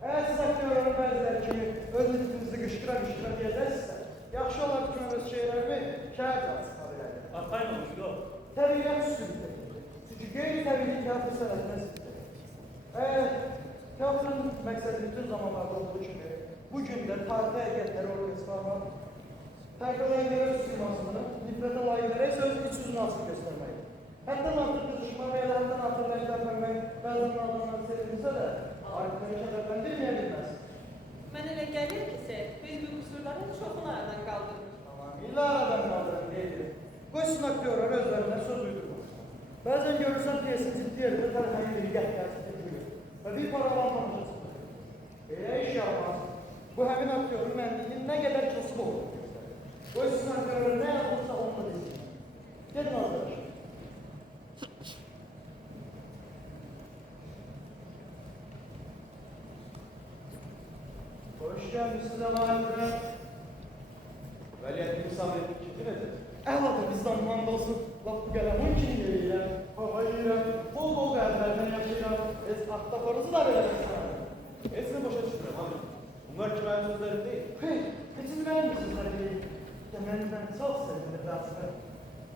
Əgər siz aktyorların bəziləri kimi öz nitqinizi qışqıra-qışqıra deyəcəksinizsə, yaxşı olar ki, mən öz şeylərimi şəhər tartışma verəyim. Atayın olmuş, yox. Təbiyyət üstündür. Çünki qeyri-təbii teatr sənətinə sizdir. Teatrın məqsədi bütün zamanlarda olduğu kimi, bugün də tarixi həqiqətləri ortaya çıxarmaq, fərqlənənlərə öz simasını, nifrətə layiqlərə isə öz iç üzünasını göstərməkdir. Həddən artıq qızışma və həddən artıq rənglər vermək bəzən adamları sevilmişsə də, arifləri şəhərləndirməyə bilməz. Mən elə gəlir ki, biz bu qüsurların çoxunu aradan qaldırırıq. Tamamilə aradan qaldıran deyil. Qoysun aktyorlar özlərinə söz uydurmaq. Bəzən görürsən piyesin ciddi yerində tərəfəni bir qəhtiyarsı tepkilir və bir paravan tanışırsın. Elə iş yapmaz. Bu həmin aktyorun mənliyin nə qədər kasıb olduğunu göstərir. Qoysun aktyorlar nə yapılsa onunla desin. Gedin arkadaşlar. Hoş gelmişsiniz emanetlere. Veliaht Samet'in kimdi nedir? Əladır bizdən mand olsun. Laf bu qələmun kim deyirəm, hava yeyirəm, bol qəlblərdən yaşayıram. Haqda xoruzu da verəm sana. Hepsini boşa düşürüm abi. Bunlar kimin sözleri değil. Hey, siz benim sözleri değil. Demenizden çok sevindim aslında.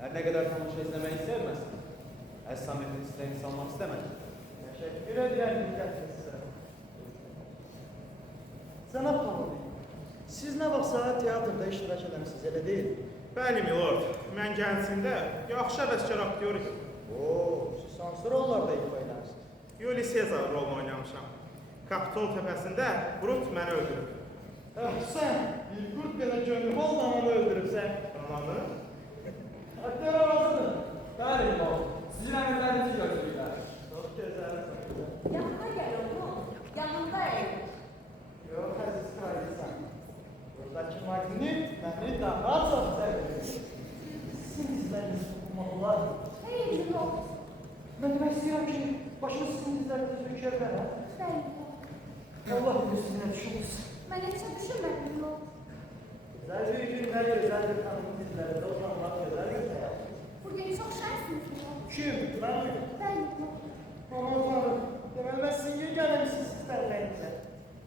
Her ne kadar tamaşa izlemeyi sevmezsin. Samet'in isteğini salmak istemedim. Teşekkür ederim dikkatli size. Sana Pavli, siz ne vaksa tiyatroda iştirak edemsiniz, öyle değil. Bəli, milord. Mən gəncində yaxşı əvəzkar aktyor idim. Oo, siz sansür rollarda ifa edersiniz. Yuli Sezar rolunu oynamışam. Kapitol təpəsində Brut məni öldürüb. Sen bir kurt belə gönlüm olmamanı öldürürsen. Anladın? Aktör arasını. Bəli, o. Sizin əmrlərinizi götürürlər. Çok güzel. Yanına gel oğlum. Yanında eğil. Yok, aziz kraliçem. Buradaki magnit beni daha çok seviyor. Siz beni tutmalılar. Hayır, yok. Ben demek istiyorum ki başımı sizin dizlerinize dökerler ha. Ben Allah bilir sizinle düşünürsün. Ben hiç düşünmedim yok. Güzel bir günler, güzel bir tanrı dizlerinde o zaman güzel bir hayat. Bugün çok şanslısın yok. Kim? Ben mi? Ben yok. Aman tanrım. Demel ben sizin yeganenizsiniz sizlerlerinizle.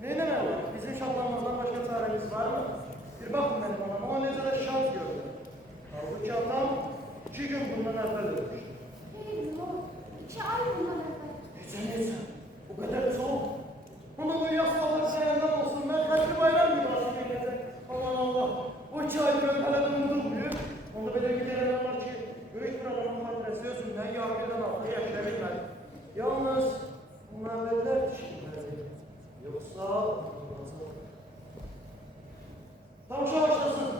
Neyle ne var? Bizim şaplarımızdan başka çaremiz var mı? Bir bakın benim anam ama ne kadar şans gördü. Halbuki adam 2 gün bundan evvel ölmüş. Hayır, yok. 2 ay bundan evvel. Neyse, o kadar soğuk. Ama bu yasalar sayenden olsun. Ben kaç bir bayram gibi aslında gece. Aman Allah. O 2 ay ben kalede unutulmuyor. Onda böyle bir kere var ki, büyük bir adamın maddesi yüzünden yargıdan altı yaşayabilmez. Yalnız bunlar dediler düşünmeli. Yoksa tavşan başlasın.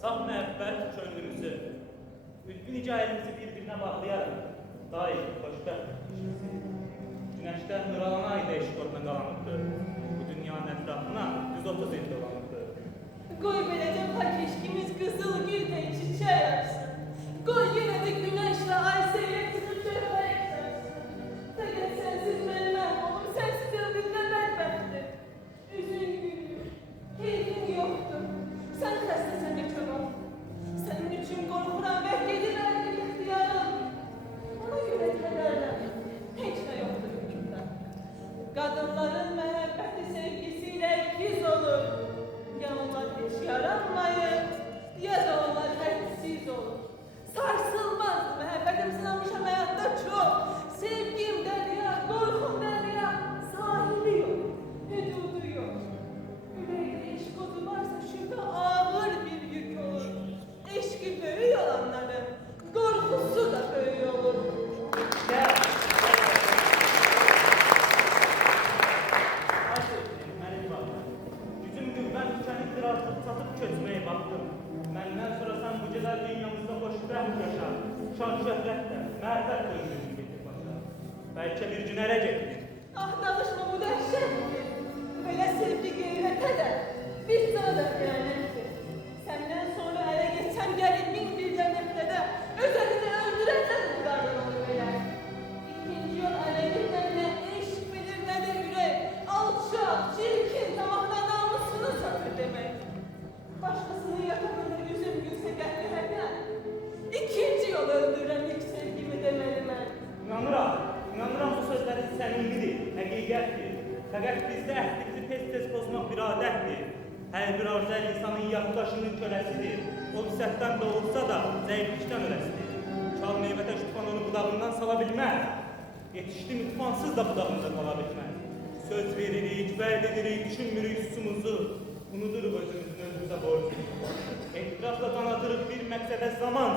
Saf məhəbbət könlümüzü, ülgün hikayemizi bir-birinə bağlayarak daim xoşbəxt Günəşdə nuralana ayda eşq oduna qalanıbdır. Bu dünyanın ətrafına 130 il dolanıbdır. Qoy beləcə pak eşkimiz qızıl güllə çiçək açsın. Qoy yenə də günəşlə ay seyretdirib dövbə etsin. Fəqət sənsiz mən olum, sənsiz ömrümdə bədbəxtdir. Üzün gülür, keyfin yoxdur. Sən xəstəsən yıxıram. Sənin üçün qorxuram və gecələrini ixtiyarım. Ona görə kədərləm, heç nə yoxdur hükümdə. Qadınların məhəbbəti sevgisiyle ikiz olur. Ya onlar hiç yaranmayır, ya da onlar hədsiz olur. Sarsılmaz məhəbbətim sınamışam həyatda çox. Sevgim dərya, qorxum dərya, sahili yox, hüdudu yox. Ürəkdə eşq odu varsa şurada ağır bir yük olur. Eşqi böyük olanların qorxusu da böyük olur. Gəl! Mənim baxım. Gücüm qüvvəm tükənibdir artıq çatıb köçməyə baxdım. Məndən sonra sən bu gözəl dünyamızda xoşbəxt yaşa. Şan şöhrətlə, məhəbbət ömrünü getir başa. Bəlkə bir gün ərə getir. Ah danışma bu dəhşətdir. Belə sevgi qeyrətə də, bir sana da xəyanətdir. Səndən sonra ələ geçən gəlinmin bir cənnətdə öz əlini öldürənlər uğrardan olur belə. İkinci yol əleyhinə nə eşq bilir, nə də ürək. Alçaq, çirkin, tamamla namusunu satır demək. Başqasını yaxamında üzüm gülsə qəhqəhədən. İkinci yol öldürən ilk sevgimi deməli mən. İnanıram bu sözlərin səmimidir, həqiqətdir. Fəqət bizdə əhdimizi tez-tez pozmaq bir adətdir. Hər bir arzəl insanın yaxdaşının köləsidir. O qisətdən doğulsa da zəiflikdən öləsidir. Çal meyvətə tufan onu budağından sala bilməz. Yetişdi mi tufansız da budağında qala bilməz. Söz veririk, vəd edirik, düşünmürük susumuzu. Unuduruq özümüzə borcumuzu. Ehtirasla qanadırıq bir məqsədə zaman.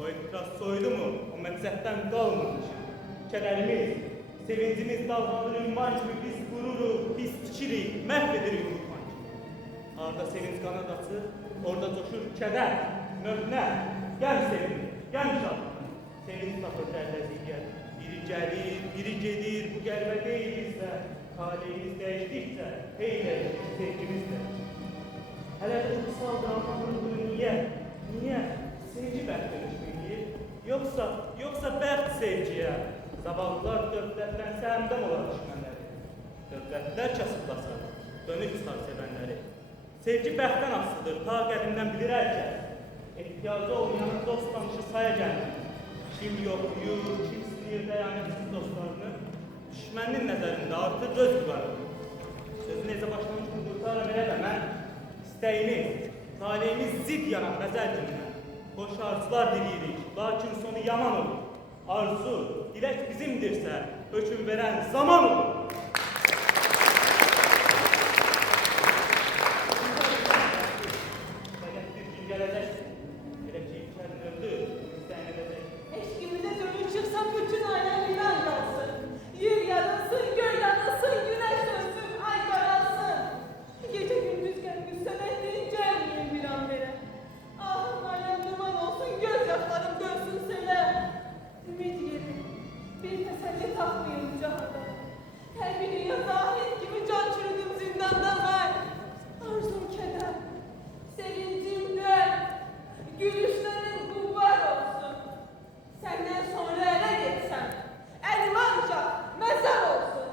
O ehtiras soydu mu, o məqsəddən qalmamış. Kədərimiz, sevincimiz dalğalanır ümman kimi biz qururuq, biz pikirik, məhv edirik unutman kimi. Arda sevinç qanad açır, orada coşur kədər, möhnə, gəm sevinir, gəm şadlık. Sevinç tapır dərləziyyət, biri gəlir, biri gedir, bu qəribə deyil bizdə. Talihimiz dəyişdikcə, hey dəyişir, sevgimiz dəyişir. Hələ də bu saldıran anlamını niyə? Sevgi bəhv edilmiş Zavallılar dövlətdən səhəmdəm olan düşmənləri. Dövlətlər kasıb basar, dönük tutar sevənləri. Sevgi bəxtdən asılıdır, ta qədimdən bilir əlkə. Ehtiyacı olmayan dost tanışı saya gəlir. Kim yoxlayır, kim istəyir dəyanətsiz dostlarını, düşmənin nəzərində artır göz yuvarır. Sözü necə başlamışdım, qurtarım elə də mən istəyimiz, taleyimiz zid yanan məzəl gündən. Boş arzular diliyirik, lakin sonu yaman olur. Arzu, dilək bizimdirsə, hökm verən zaman olur. Fəqət bir gün gələcəksin, elə ki, kəndin öldü, sən edəcək. Eşkimize dönün çıksa bütün alem inan kalsın. Yer yanılsın, göl yanılsın, güneş dönsün, ay karalsın. Gece gündüz gelmiş sebetlerin gelmeyin bir an beri. Ah alem duman olsun, gözyaşlarım dönsün sele. Ümit yeri, bir teselli takmayın bu cahada. Her bir dünya zahit gibi can çürüdüm zindanda ben. Arzum keder, sevincim dert, gülüşlerin kuvvar olsun. Senden sonra eve geçsem, elim ancak mezar olsun.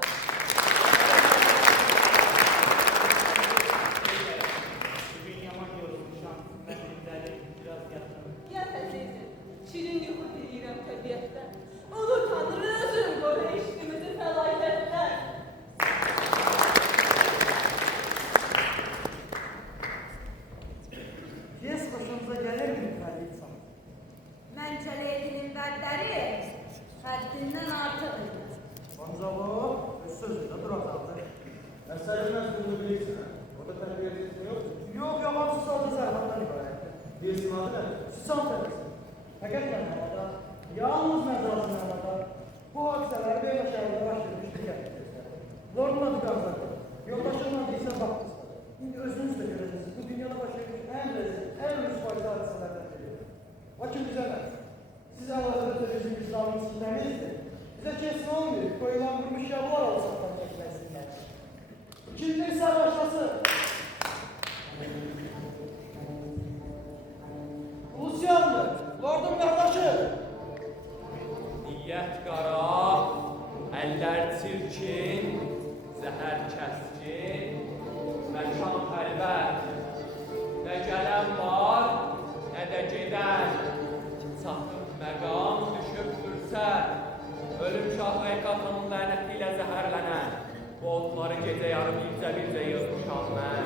Bugün yaman yorulmuşam, mən izlədim, biraz yatdım. Ya teyzeciğim, şirin yuhu dileyirəm təbiətdən. Ulu Tanrı özün qoru eşqimizi fəlakətdən. Piyes başımıza gelir mi Fərid insan? Məncə Leydinin bəndləri həddindən artıq idi. Ancaq o öz sözündə duracaqdır. Eserin nasıl bilirsin? Orada terbiye edilsin yok mu? Yox, yabancı sadece zərfatdan ibarətdir. Bir isim adı ne? Susam təbəsi. Fəqət mənada, yalnız məzarın mənada bu hadisələri belə şəhərdə baş vermiş digər göstərir. Lordun adı qazladı. Yoldaşımla deyilsə baxmışlar. İndi özünüz də görəcəksiniz. Bu dünyada baş vermiş ən rezil, ən rüsvaylı hadisələrdən biri. Lakin bizə nə? Siz Allah'ın televizyon İslam'ın sistemizdir. Bize kesin olmuyor. Koyulan vurmuş yavrular alsaktan çekmesinler. İkinci ise başlasın. Lucian'dır. Lordun kardeşi. Niyyət qara, əllər çirkin, zəhər kəskin, məkan xəlvət. Nə gələn var, nə də gedən. Çatıb məqam, düşüb fürsət. Ölüm şah Əyqatanın lənəti ilə zəhərlənən. Bu otları gecə yarım bircə yığmışam mən.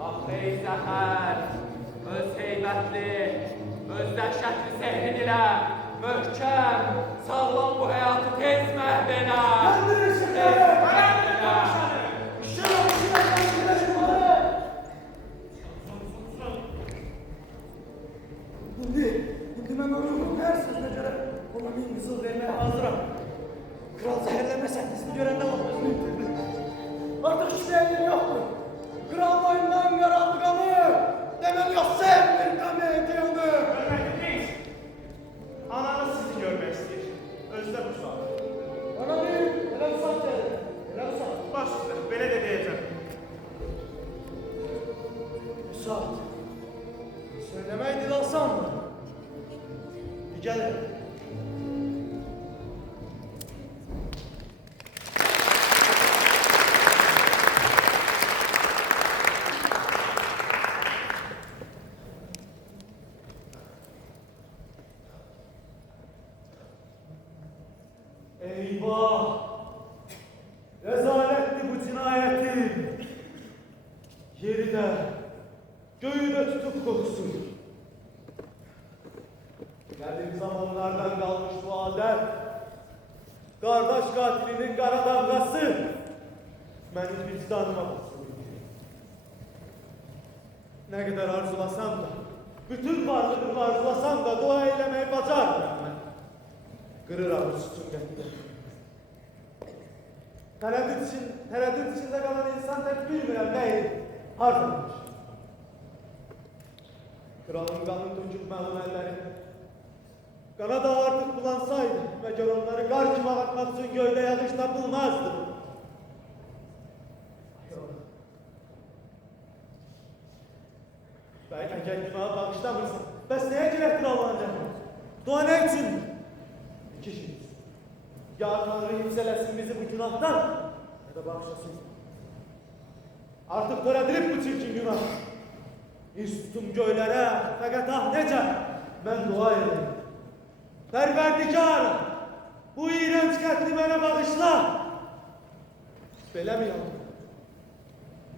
Ah ey zəhər, öz heybətli, öz dəhşətli sehrin ilə möhkəm, sağlam bu həyatı tez məhv elə. Kandırın şıkları! İşte o işine şıkları! Şimdi ben onun her sözüne göre ona bir misal vermeye hazırım. Kral zehirleme sahnesini görenden olmasını bitirdi. Artık hiçbir engel yoktur. Kral boyundan yaralı kanı. Demem yok sevmir kanı ediyordu. Hörmətli prens, ananız sizi görmək istəyir. Özü də bu saat. Bana bir hele bir saat geldi. Hele bir saat. Baş üstə, belə də deyəcəm. Bir saat. Söylemeyi dil alsam mı? Bir gelin. Eyvah! Rezaletli bu cinayetim. Yeri de, göğü de tutup koksun. Geldiğim zamanlardan kalmış bu halde. Kardeş katilinin kara damgası. Benim vicdanıma basılıyor. Ne kadar arzulasam da, bütün varlığımı arzulasam da dua eylemeyi bacarmıyorum ben. Kırıram bu sütungeti. Tereddüt içinde kalan insan tek bilmirəm değil, harcanmış. Kralın kanını döküp məlum əlləri. Qana da artık bulansaydı, məgər onları qar kimi ağartmaq üçün göydə yağış tapılmazdı. Yox. Bəy, əgər günaha bağışlamırsan, bəs nəyə gərəkdir Allah'ın cəhənnəm? Dua nə üçün? İki şey. Ya Tanrı yükselesin bizi bu günahtan ya da bağışlasın. Artık töredilir bu çirkin günah. İstum göylere fakat ah nece ben dua ederim. Perverdigar bu iğrenç katli bana bağışla. Böyle mi yalan?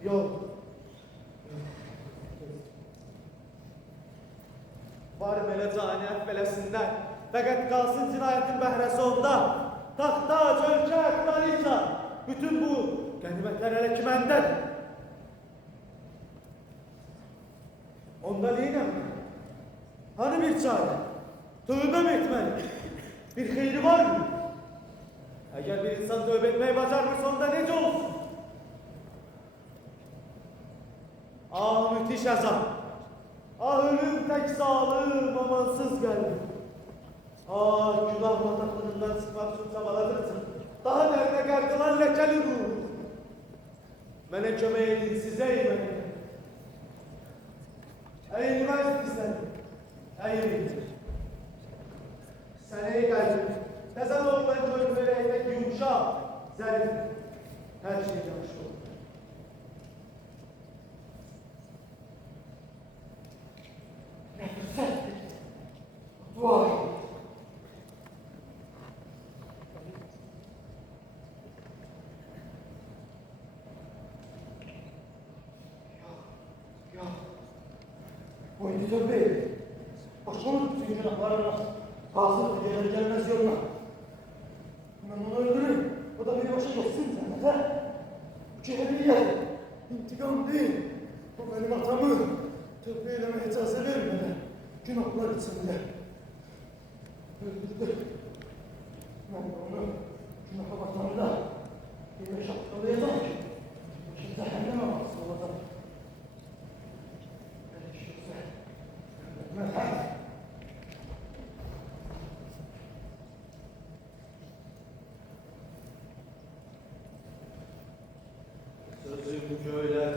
Yok. Var belə caniyət beləsindən. Fəqət qalsın cinayetin bəhrəsi onda. Taxtac, ölkə, kraliça. Bütün bu qənimətlər hələ ki məndədir. Onda neyinəm? Hani bir çare? Tövbə mi etməli? Bir xeyri var mı? Əgər bir insan tövbə etməyi bacarmırsa onda necə olsun? Ah müthiş əzab. Ah ölüm tek sağlığım amansız geldi. Ah günah bataklığından çıkmak için çabaladırsın. Daha nerede kalkılan lekeli ruh. Mene kömək edin size eğmenin. Eğilmez bizden. Eğilin. Sen ey kalbim. Tezen oğulların ölümleri eğmek yumuşak. Zerif. Her şey yanlış olur. Vay! Ya, bu editör bey, başımın bütün günahlarına kalsın gelir gelmez yoluna. Ben onu öldürürüm, o da beni başa geçsin zannede. Bu cehenneye intikam değil, bu benim hatamı tövbe eylemeye icazı vermeden günahlar içinde. Öldürdü. Ben de onu günaha batanda yine şapkalayacağım ki başı cehenneme baksın olacak. Erişirse ölmez. Sözüm köyler,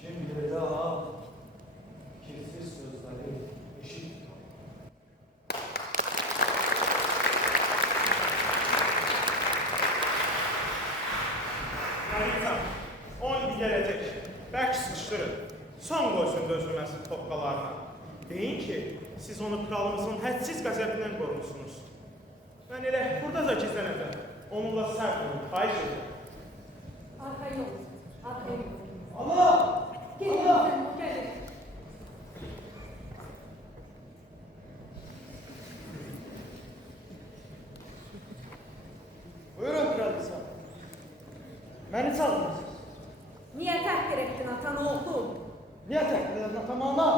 şimdi daha kimsiz sözleri eşit. Kraliça, 10 gelecek. Bəlkə sıkışdırın. Son qoysun dözülməsin toqqalarına. Deyin ki, siz onu kralımızın hədsiz qəzəbindən qorumuşsunuz. Mən elə buradaca gizlənəcəm. Onunla sərt olun, xahiş edirəm. Arkayı yok. Arkayı yok. Allah! Gelin Allah! efendim, gelin. Buyurun kraliçe. Beni çaldınız. Niye takdir ettin atan oğlum? Niye tehdit tamamla?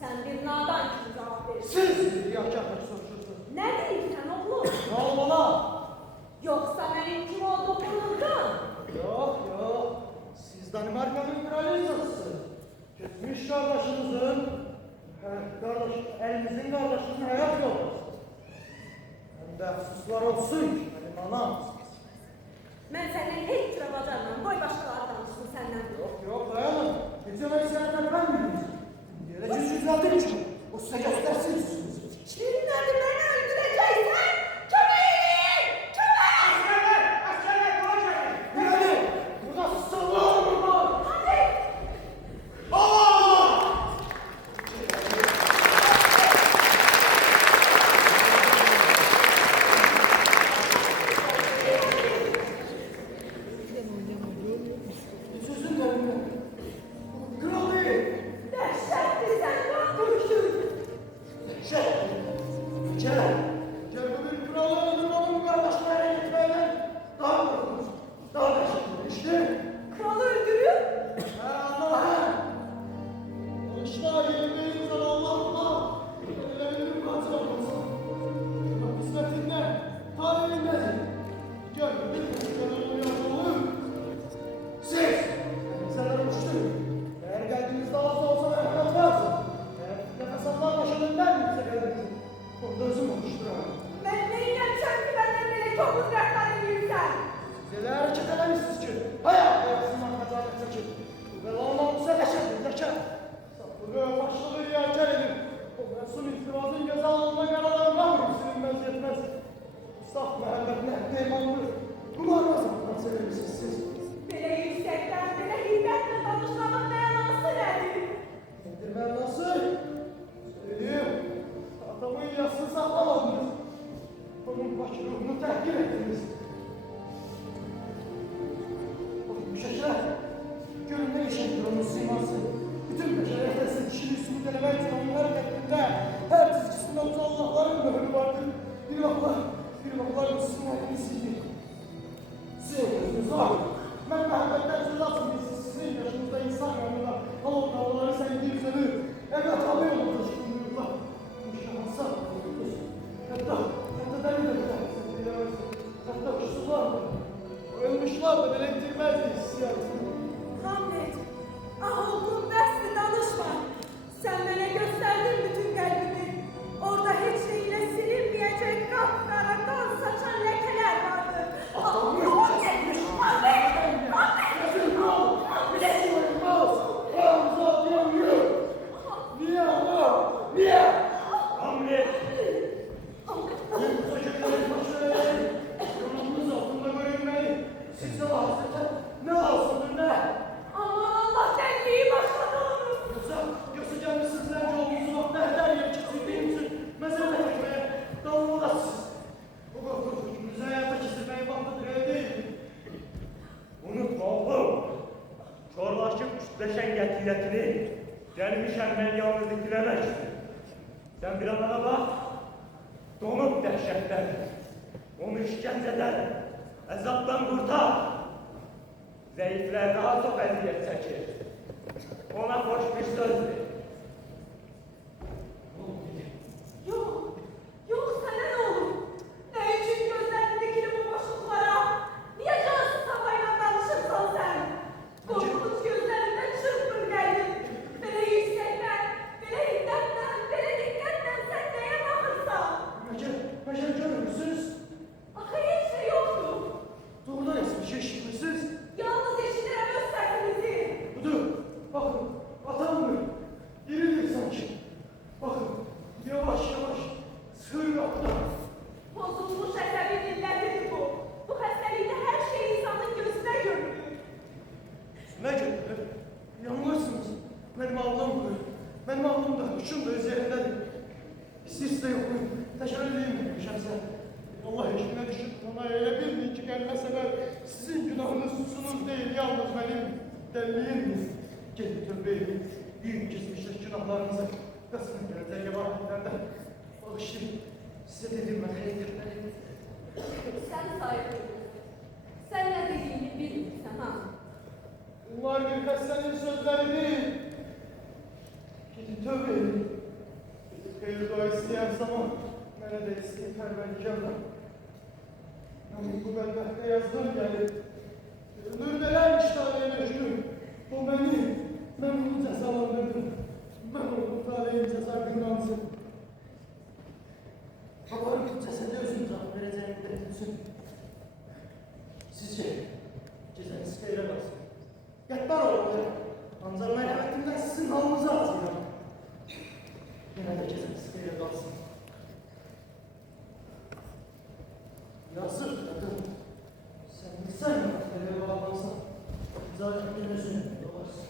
Sen bir nadan için cevap verirsin. Siz bir yaklaşık soruşursunuz. Ne diyeyim sen oğlum? Ne oldu bana? Yoksa benim kim olduğumu unuttun? Yok yok. Siz Danimarka'nın kraliçesi. Gitmiş kardeşinizin, elinizin kardeşinizin hayat yolu. Hem de afsuslar olsun ki benim anam. Ben senden hiç sıra bacarmam. Boy başkaları danışsın senden. Yok dayanın. Geçen ay seneden ben miyim? Yere yüz yüzlerdir için. O size göstersin. Şimdi beni öldüreceksen çok iyi. Çok Askerler, kola çəkin! Yürü! Burada sallar mı var? Hadi. Allah! süsleşen getiretini gelmişem ben yalnız dikilemezsin. Sen bir bana bak, donup dehşetten, onu işkenceden, azaptan kurtar. Zayıflar daha çok eziyet çekir. Ona hoş bir söz ver. Yok, yok sana ne olur? Ne için gözlerindekini bu boşluklara? Niye cansız havayla danışırsan sen? Korkunç gözlerinden çırpın geldin. Beni yüksekten, beni hiddetten, beni dikkatten sen neye bakırsan? Meşer görür müsünüz? Aka hiç şey yoktu. Doğrudan bir şey işitmişsiniz. Yalnız eşitlere gösterdinizi. Budur. Bakın. Atam mı? Diridir sanki. Bakın. Yavaş yavaş. Sığır yaptı. Bozulmuş esebi dinlendir bu. Bu hastalıkta her şey insanın gözüne görünür. Mecid, yanılırsınız. Benim ağlam bu. Benim ağlam da, kuşum da üzerindedir. Siz de yoklayın. Teşekkür edeyim şahsen. Allah eşine düşüp ona öyle bir min ki gelme sebep sizin günahınız suçunuz değil, yalnız benim deliliğimdir. Gelin tövbe edin. Büyük kesmişlik günahlarınızı kısmı gelecek yabancılardan bağışlayın. Size dedim ben hayırlı. Sen sahip sen ne dediğini bilmirsən ha. Bunlar bir hastanenin sözleri değil. Gidin tövbe edin. Gidip hayır dua isteyen zaman bana da isteyip pervereceğim. Yani bu bedbahte yazdığım geldi. Nurbeler iştahına meşgul. Bu beni, ben bunu cezalandırdım. Ben onu taleyin ceza günahımsın. Babanın cesedi özüm cevap vereceğim de bütün. Sizce cezanız kayra kalsın. Yatlar olmalı. Ancak merhametimden sizin halınızı atacağım. Yine de cezanız kayra kalsın. Yazık kadın. Sen yönetmeye bağlansan zaten bir özünü dolarsın.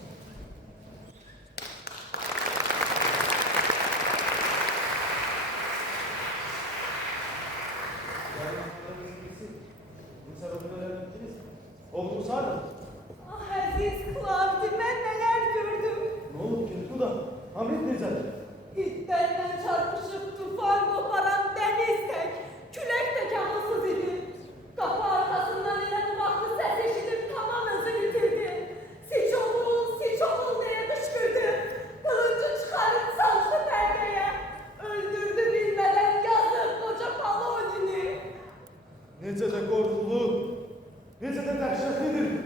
Bu sebebini öğrenmişsiniz. Oğlum sardı. Ah aziz Kılavdi ben neler gördüm. Ne olup ki bu da? Hamlet Necati. İtlerle çarpışıp tufan koparan deniz tek, külek de cansız idi. Kapı arkasından inen baktı ses eşitip tamam özü yitirdi. Siç olun diye kışkırdı. Kılıncı çıkarıp saçtı perdeye. Öldürdü bilmeden yazık koca Palodini. Nece de korkulu, nece de dehşetlidir.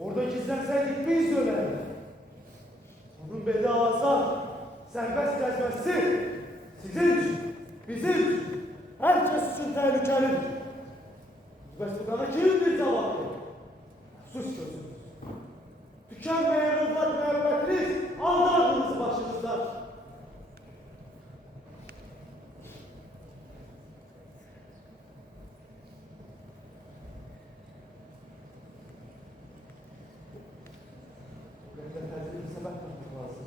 Orada gizlenseydik biz dönerdik. Onun belli azat, serbest gezmesi sizin için, bizim için, herkes için tehlikelidir. Mesudana kim bir cevap verir? Sus gözünüz. Tükenmeyen rıfat muhabbetiniz aldı aklınızı başınızdan. Bu kadar tercih bir sebep yapmak lazım.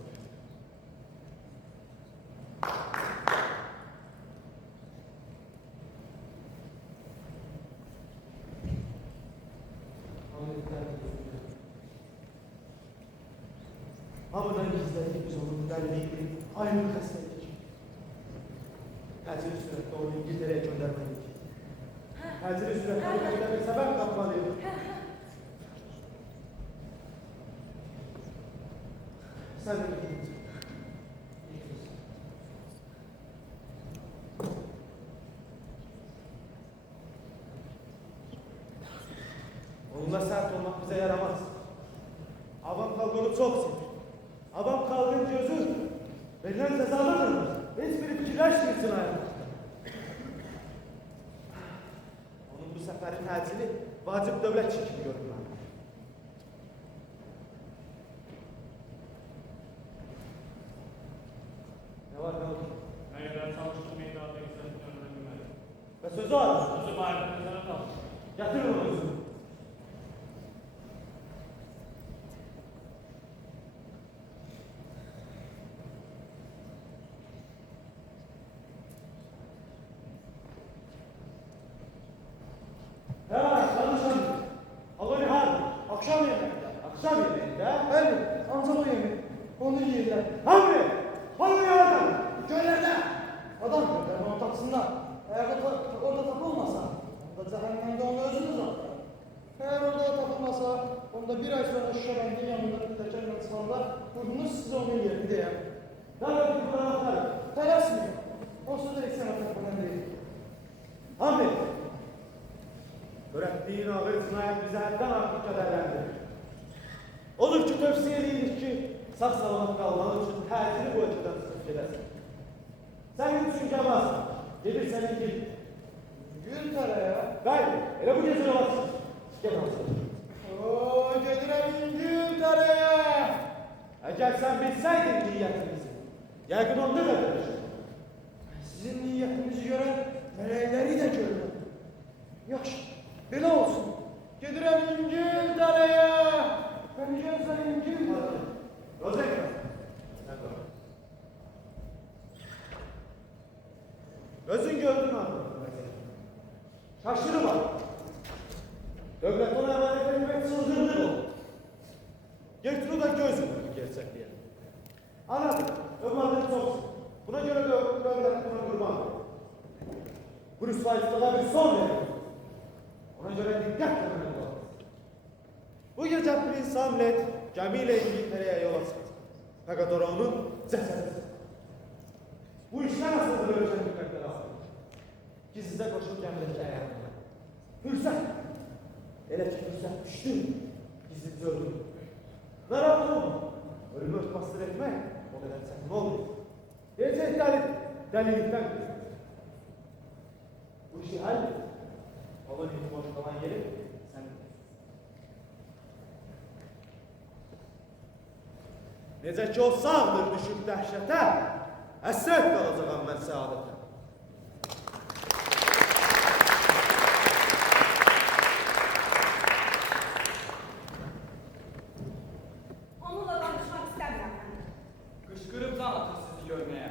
Hamıdan gizlediği biz onun derliğini aynı kastedecek. Təcili sürətdə onu İngiltere'ye göndermeliydik. Təcili sürətdə onu göndermek sebep tapmalıydık. Sen de gidin. Onunla sert olmak bize yaramaz. Avam kalbini çok sevir. Avam kalbin gözü verilen cezalardır. Hiçbiri fikirleşmirsin hayatında. Onun bu seferin təcili vacip devlet çekimi görünür. Ne var ne oldu? Hayır ben çalıştığım meydanda güzel öğrenmedim. Ve sözü al. Sözü bari üzerine kalmış. Getir onu özünü. Ha, çalışalım. Alın hadi. Akşam yemeği. Akşam yemeğinde. Evet, ancak o yemek. Onu yiyirler. Hamdi! Hangi adam? Köylerde adam gönderme ortasında. Eğer orada tapılmasa, onda cehennemde onu özünüz attı. Eğer orada tapılmasa, onda bir ay sonra şişelendiğin yanında tekerle ısmarda vurdunuz size onun yerini diye. Nerede bir bana atarım? Telaşmıyor. O sözü eksene tapılan değil. Hamdi! Öğrettiğin ağır cinayet bizi hepten artık kederlendirir. Olur ki tövsiye edilir ki sağ salamat kalmanın için təsiri bu açıdan sırf edesin. Senin düşüncen varsa, gelir senin git. Gül taraya. Gayri, hele bu gece olasın. Gel olsun. Ooo gedirem gül taraya. Eğer sen bilseydin niyetimizi, yakın onda da görüşür. Sizin niyetinizi gören melekleri de görürüm. Yaxşı, belə olsun. Gedirəm İngil daraya. Ben gelsen İngil daraya. Rozeka. Gözün gördün abi. Şaşırma. Devlet ona emanet etmek çıldırdı bu. Getir o da gözün gerçekliğe. Anladın. Ömer'den çoksun. Buna göre de devlet buna kurban. Bu rüsvaysızlığa bir son verin. Ona göre dikkat etmeli bu. Bu gece Prens Hamlet gemiyle İngiltere'ye yola çıktı. Fakat orada onun cesedi. Bu işler nasıl böyle hükümetler aslında? Ki size koşup gemideki ayağına. Hürsel. Hele ki Hürsel düştü. Gizli öldü. Narahat olma. Ölümü örtbastır etmek o kadar sakın olmuyor. Gerçek delilikten kızım. Bu işi hallet. Onun ilk boşlanan yeri sen. Necə ki o sağdır düşüb dəhşətə, həsrət qalacağam mən səadətə. Onunla danışmak istemiyorum ben. Qışqırıb can atır sizi görməyə.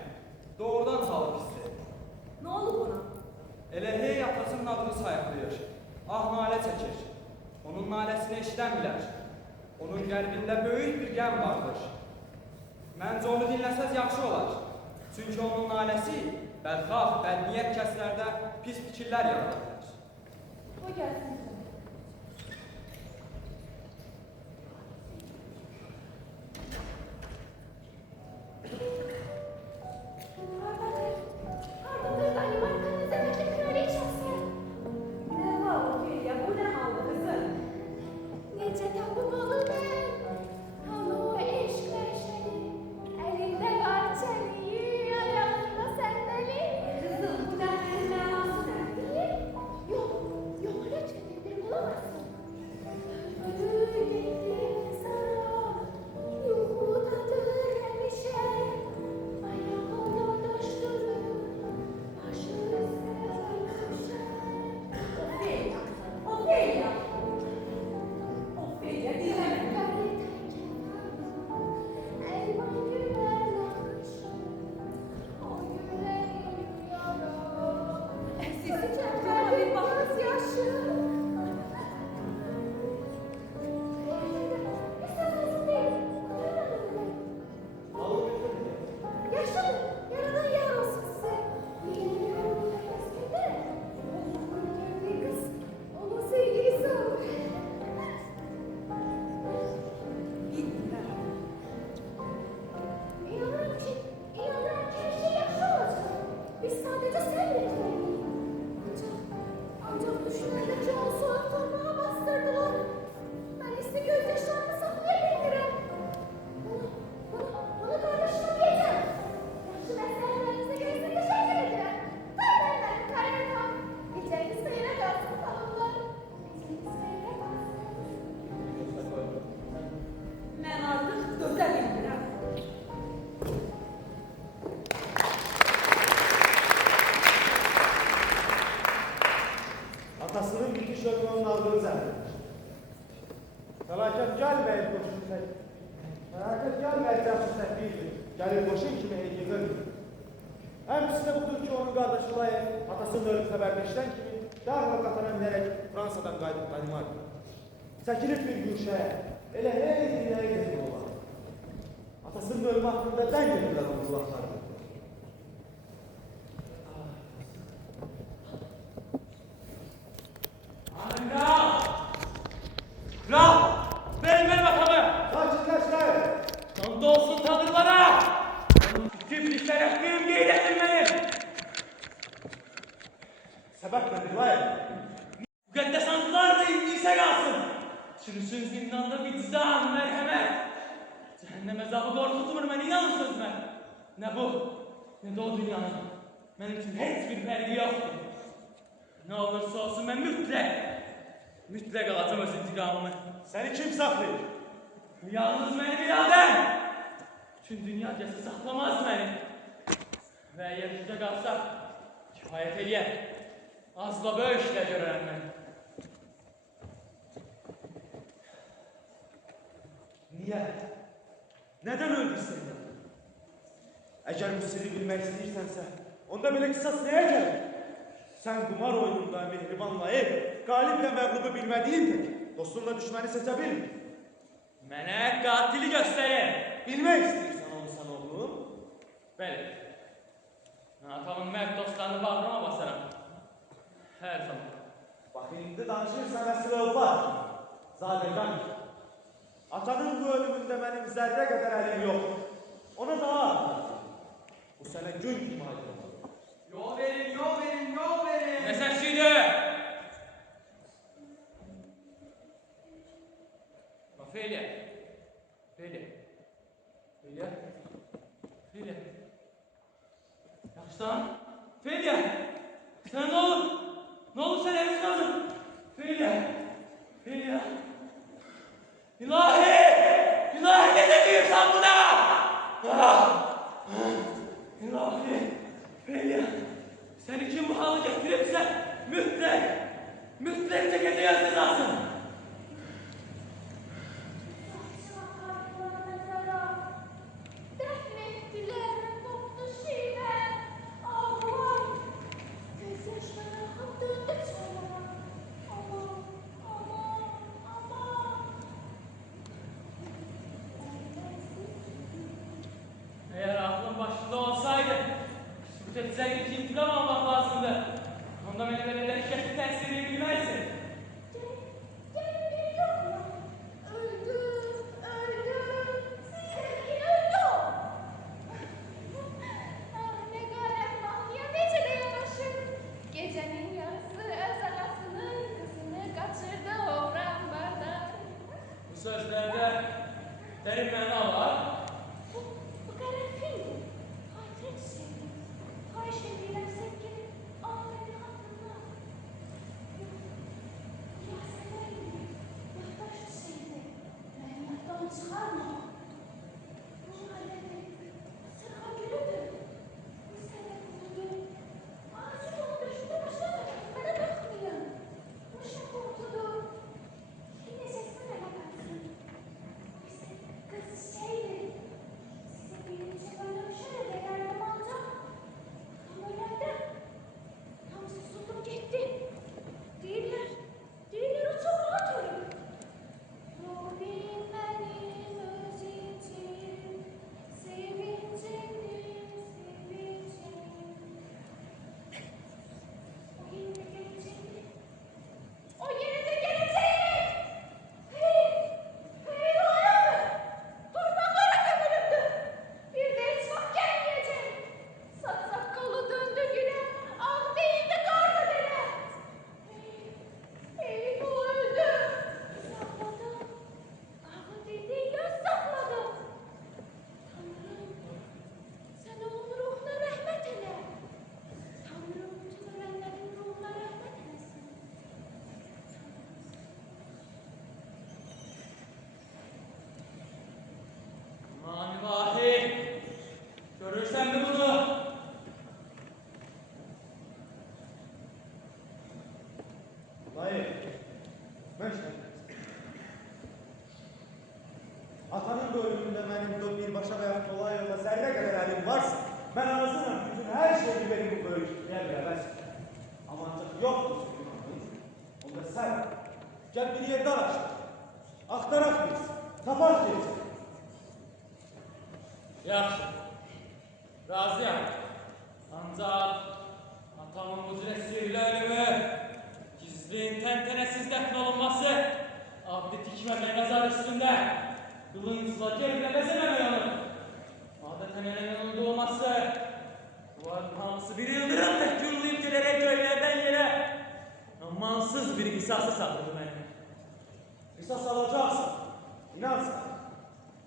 Doğrudan çalıb hissi. Ne oldu buna? Elə hey atasının adını sayıqlayır. Ah nalə çəkir. Onun naləsini eşidən bilər. Onun qəlbində böyük bir qəm vardır. Məncə onu dinləsəz yaxşı olar. Çünki onun naləsi bədxah, bədniyyət kəslərdə pis fikirlər yaradır. O gelsin. Ardadır dayım arkanızda rakip kraliçası. Ne var Ophelia? Bu ne halde kızım? Necə tapım olur mən? Hanı o eşq məşəli, əlində var çəliyi, ayağında səndəli. Kızım bu dertlerin mənası ne? Yox, yox, elə çətindir, bulamazsın. Ömür getdi sana, yuxudadır həmişə. Ayağında daş durur, başı üstə düşər. Ophelia. Ophelia. Ophelia dinleme. Elvan güler nakışım, o yüreğim yara. Siz çocuğuma bir bakın. Gözyaşı. Yaşadı, yaradan yar olsun size. Yeni bir yolunda kesmedi. Onun bir kız, onun sevgilisi olur. İnanırım ki her şey yaxşı olacaq. Biz sadəcə səbr etməliyik. Ancaq düşünəndə ki, onu soyuq torpağa bastırdılar. Mən isə gözyaşlarımı saxlaya bilmirəm. Bunu qardaşıma deyəcəm. Yaxşı məsləhətlərinizə görə sizə təşəkkür edirəm. Tabii mənim karyerəm. Gecəniz xeyrə qalsın xanımlar. Gecəniz xeyrə qalsın. Ben artık döze bilmirəm. Atasının bitiş yolu onun aldığı zəhmət. Fəlakət gəlməyib qoşun tək. Fəlakət gəlməyib cəfsi təkbirdir. Gəlir qoşun kimi yığır. Həmçisi də budur ki, onun qardaşı Laye atasının ölüm xəbərini eşidən kimi dərhal qatara minərək Fransadan qayıdıb Danimarka. Çəkilib bir güşəyə, Elə hey dünyaya getir olar. Atasının ölümü hakkında ben getirdim o kulaklarını. Kral! Kral! Benim makamı! Kaç kaçlar! Sonda olsun tadırlara! Tüplü şerefliyim giylesin beni! Sebep nedir lan? Müqəddəs antılar da iblise kalsın! Çürüsün zindanda vicdan, merhamet! Cehennem azabı korkutmur beni, inanın sözüme! Ne bu, ne de o dünyanın. Benim için hiçbir fergi yoktur. Ne olursa olsun ben mütlak alacağım öz intikamımı. Seni kim saklıyor? Yalnız benim iradem! Tüm dünya cesi saklamaz beni. Ve yerinde kalsa kifayet ediyor. Az da böyle işler görürüm ben. Niye? Neden öldü seni? Eğer bu sırrı bilmek istiyorsansa, onda bile kısas neye gelir? Sen kumar oyununda mehribanlayıp, galiple məğlubu bilmediğin tek, dostunla düşməni seçebilir mi? Mənə qatili göstərin. Bilmek istiyorsan onu sen oğlum. Bəli. Atamın mərd dostlarını bağrıma basaram. Hər zaman. Bak indi danışırsan əsrə var. Zadegan. Atanın bu ölümünde benim zerre kadar elim yok. Ona daha az. Bu sene gün gibi aydınlanır. Yol verin, yol verin, yol verin. Nə səsiydi? Ophelia. Ophelia. Ophelia. Ophelia. Yaxşıdan. Ophelia. Sən nə olur? Nə olur sən evsiz qaldın? Ophelia. Ophelia. İlahi! İlahi ne dediyorsan buna? İlahi! Ophelia. Seni kim bu halı getiripse mütlak çekeceğiz cezasını. Defnettiler, koptu şiven. Ağlar. Gözyaşları hap döndü çolana. Aman, aman, aman. Eğer aklın başında olsaydı, bu tetsel için intikam almak lazımdı. Onda beni böyle dehşetli tersini bilmezsin. Gelin biliyor mu? Öldüm, öldüm. Sevgili öldüm. Ah ne garip mahya necele yanaşır. Gecenin yarısı öz anasının kızını kaçırdı oğran bardak. Bu sözlerde derin mana var. Bu karanfildi. Hatret sevdim. Hay şehriyle sevgilim. Ahmet'i hatırla. Ya severim. Yahtaş sevdi. Beni yahtan çıkarma. Bu halde sıra gülüdür. Bu sene kuzudu. Ağzı dolu düştü başladı. Bana bakmayın. Bu şakurtudur. Yine sesine bakarsın. Oysa kız şeydi. Size büyüyünce böyle bir şey de yardım alacak. Tam öyleydi. Tam susuzluk gitti. Değiller. Değiller o çok rahat ölüm. Robin benim öz için. Sevincimdir sevincim. O yine de gelecek. O yine de gelecek. Hey! Hey oğlum! Torbalara gömülündü. Bir de hiç bak gelmeyecek. Satsak kolu döndü güne. Ah değildi karda dene. Hey bu öldü. Sakladım. Ah dedi göz sakladım. Tanrım sen onun ruhuna rahmet eyle. Tanrım bütün ölenlerin ruhuna rahmet eylesin. Aman ilahi! Görürsen mi bunu? Hayır. Meşhur. Atanın bu ölümünde benim birbaşa veya kolay yolla zerre kadar elim varsa, ben anasının bütün her şeyi benim bu böylelikle veremez. Ama ancak yoktur senin anın. Onda sen gel bir yerde araştır. Aktarak bilsin. Tapar gelsin. Yaxşı. Razıyam. Ancaq atamın bu cürə sirli ölümü, gizlin təntənəsiz dəfn olunması, adlı tikmələ məzar üstündə, qılıncla gerlə bəzəməmək olur. Adətən elənin unudulması, bunların hamısı bir yıldırım tək gürləyib gələrək göylərdən yerə, amansız bir qisası saxladı məni. Kısas alacaksın. İnan sana.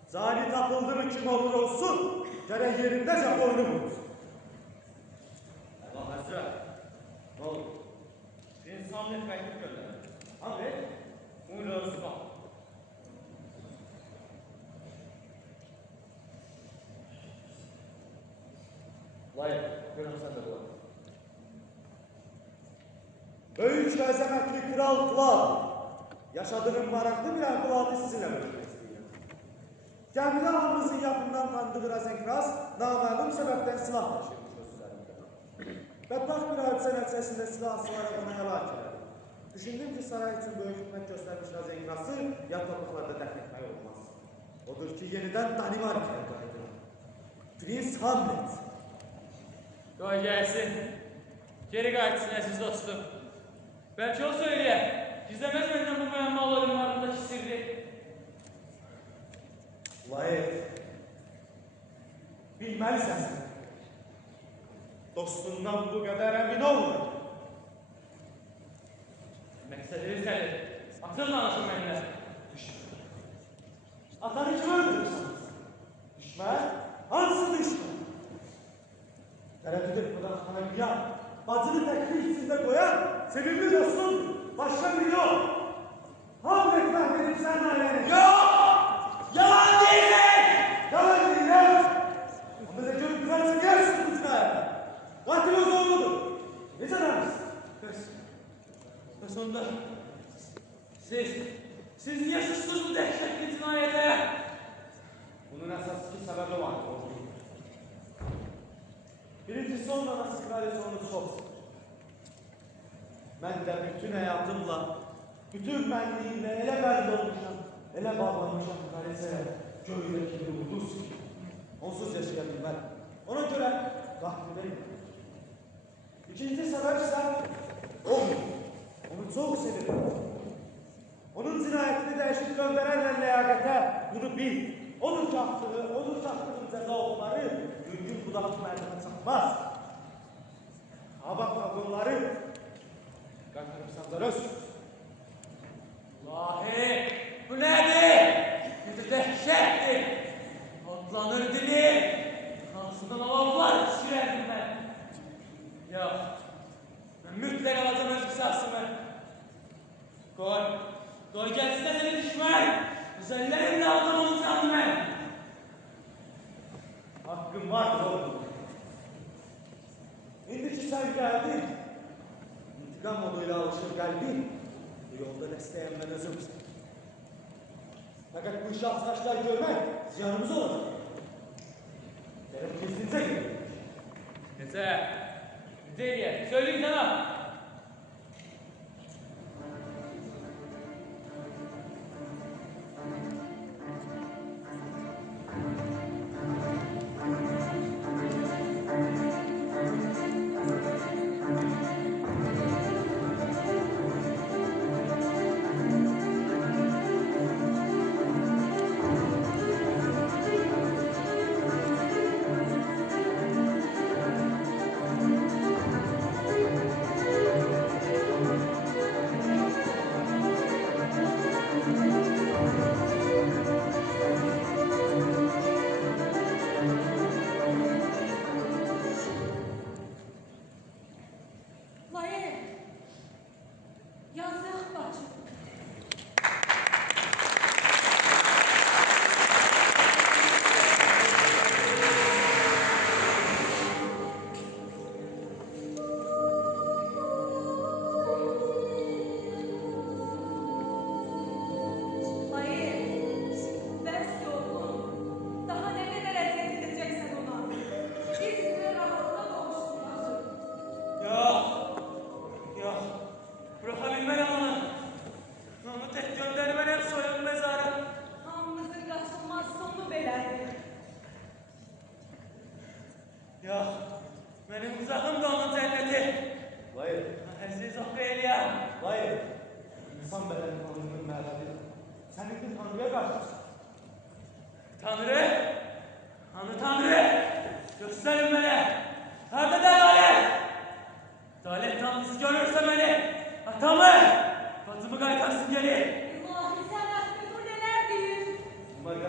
Zali tapıldı mı kim olur olsun, gerek yerindece boynu vurur. Allah Hazret. Ne oldu? İnsan bir mektup gönderdi. Abi, Buyurun Osman. layık, görüm sen de bu. Böyük ve azametli kral Vlad, yaşadığının maraklı bir ahvalatı sizinle bölüşmek istiyorum. Gəmide ağamızın yapından tanıdığı Razenkraz, naməlum sebepten silah taşıyormuş öz üzerinde. Bədbaxt bir hadisə nəticəsində silahsılara ona həlak elədi. Düşündüm ki, saray için böyük hikmət göstərmiş Razenkrazı yad torpaqlarda dəfn etmək olmaz. Odur ki, yenidən Danimarkaya qayıdır. Prins Hamlet. Qoy gəlsin. Geri qayıtsın əziz dostum. Bəlkə o söyləyə. Gizləməz məndən bu müəmmalı ölümlərindəki sirri. Layık. Bilməlisən sən. Dostundan bu qədər əmin olma. Məqsədiniz nədir? Açıq danışın mənimlə. Atanı kim öldürürsən? Düşmən? Hansı düşmən? Tərəddüd etmədən atana qıyan, bacını təklif içində qoyan, sevimli dostum, başqa biri yox. Hamlet məhvedib sən ailəni. Yox! Yalan deyilsin! Yalan deyiləm. Ama da görüp güvensin gelsin Kuşkaya. Katil öz oğludur. Ne canarız? Ve sonunda siz niye sustunuz bu dehşetli cinayete? Bunun esas iki sebebi var. Birincisi onun anası kraliçe onu çok sever. Ben de bütün hayatımla, bütün benliğimle ele bende olmuşam, ele bağlanmışam kraliçeye, göğüdeki bir ulduz gibi. Onsuz yaşayabilmem. Ona göre kahrımdayım. İkinci sebep ise oğlum. Onu çok severim. Onun cinayetini değişik gönderenle liyakate bunu bil. Onun çaktığının ceza oğulları gün budaklı merdivene çakmaz. Kabak vagonları kaçırıp sancarız. Vahi bu nedir? Bir dehşettir. Otlanır dili. Ağzından alavlar şişirerdim ben. Yok. Ben mütlak alacağım öz kısasımı. Koy gelsin de seni düşman. Güzellerimle alacağım onu canlı ben. Hakkım var oğlum. İndi ki sen geldin. İntikam moduyla alışır kalbin. Bu yolda desteğen ben özümsün. Fakat bu işi arkadaşlar görmek ziyanımız olacak. Gelip kesinlikle gidelim. Neyse. Deliye. Söyleyin sana.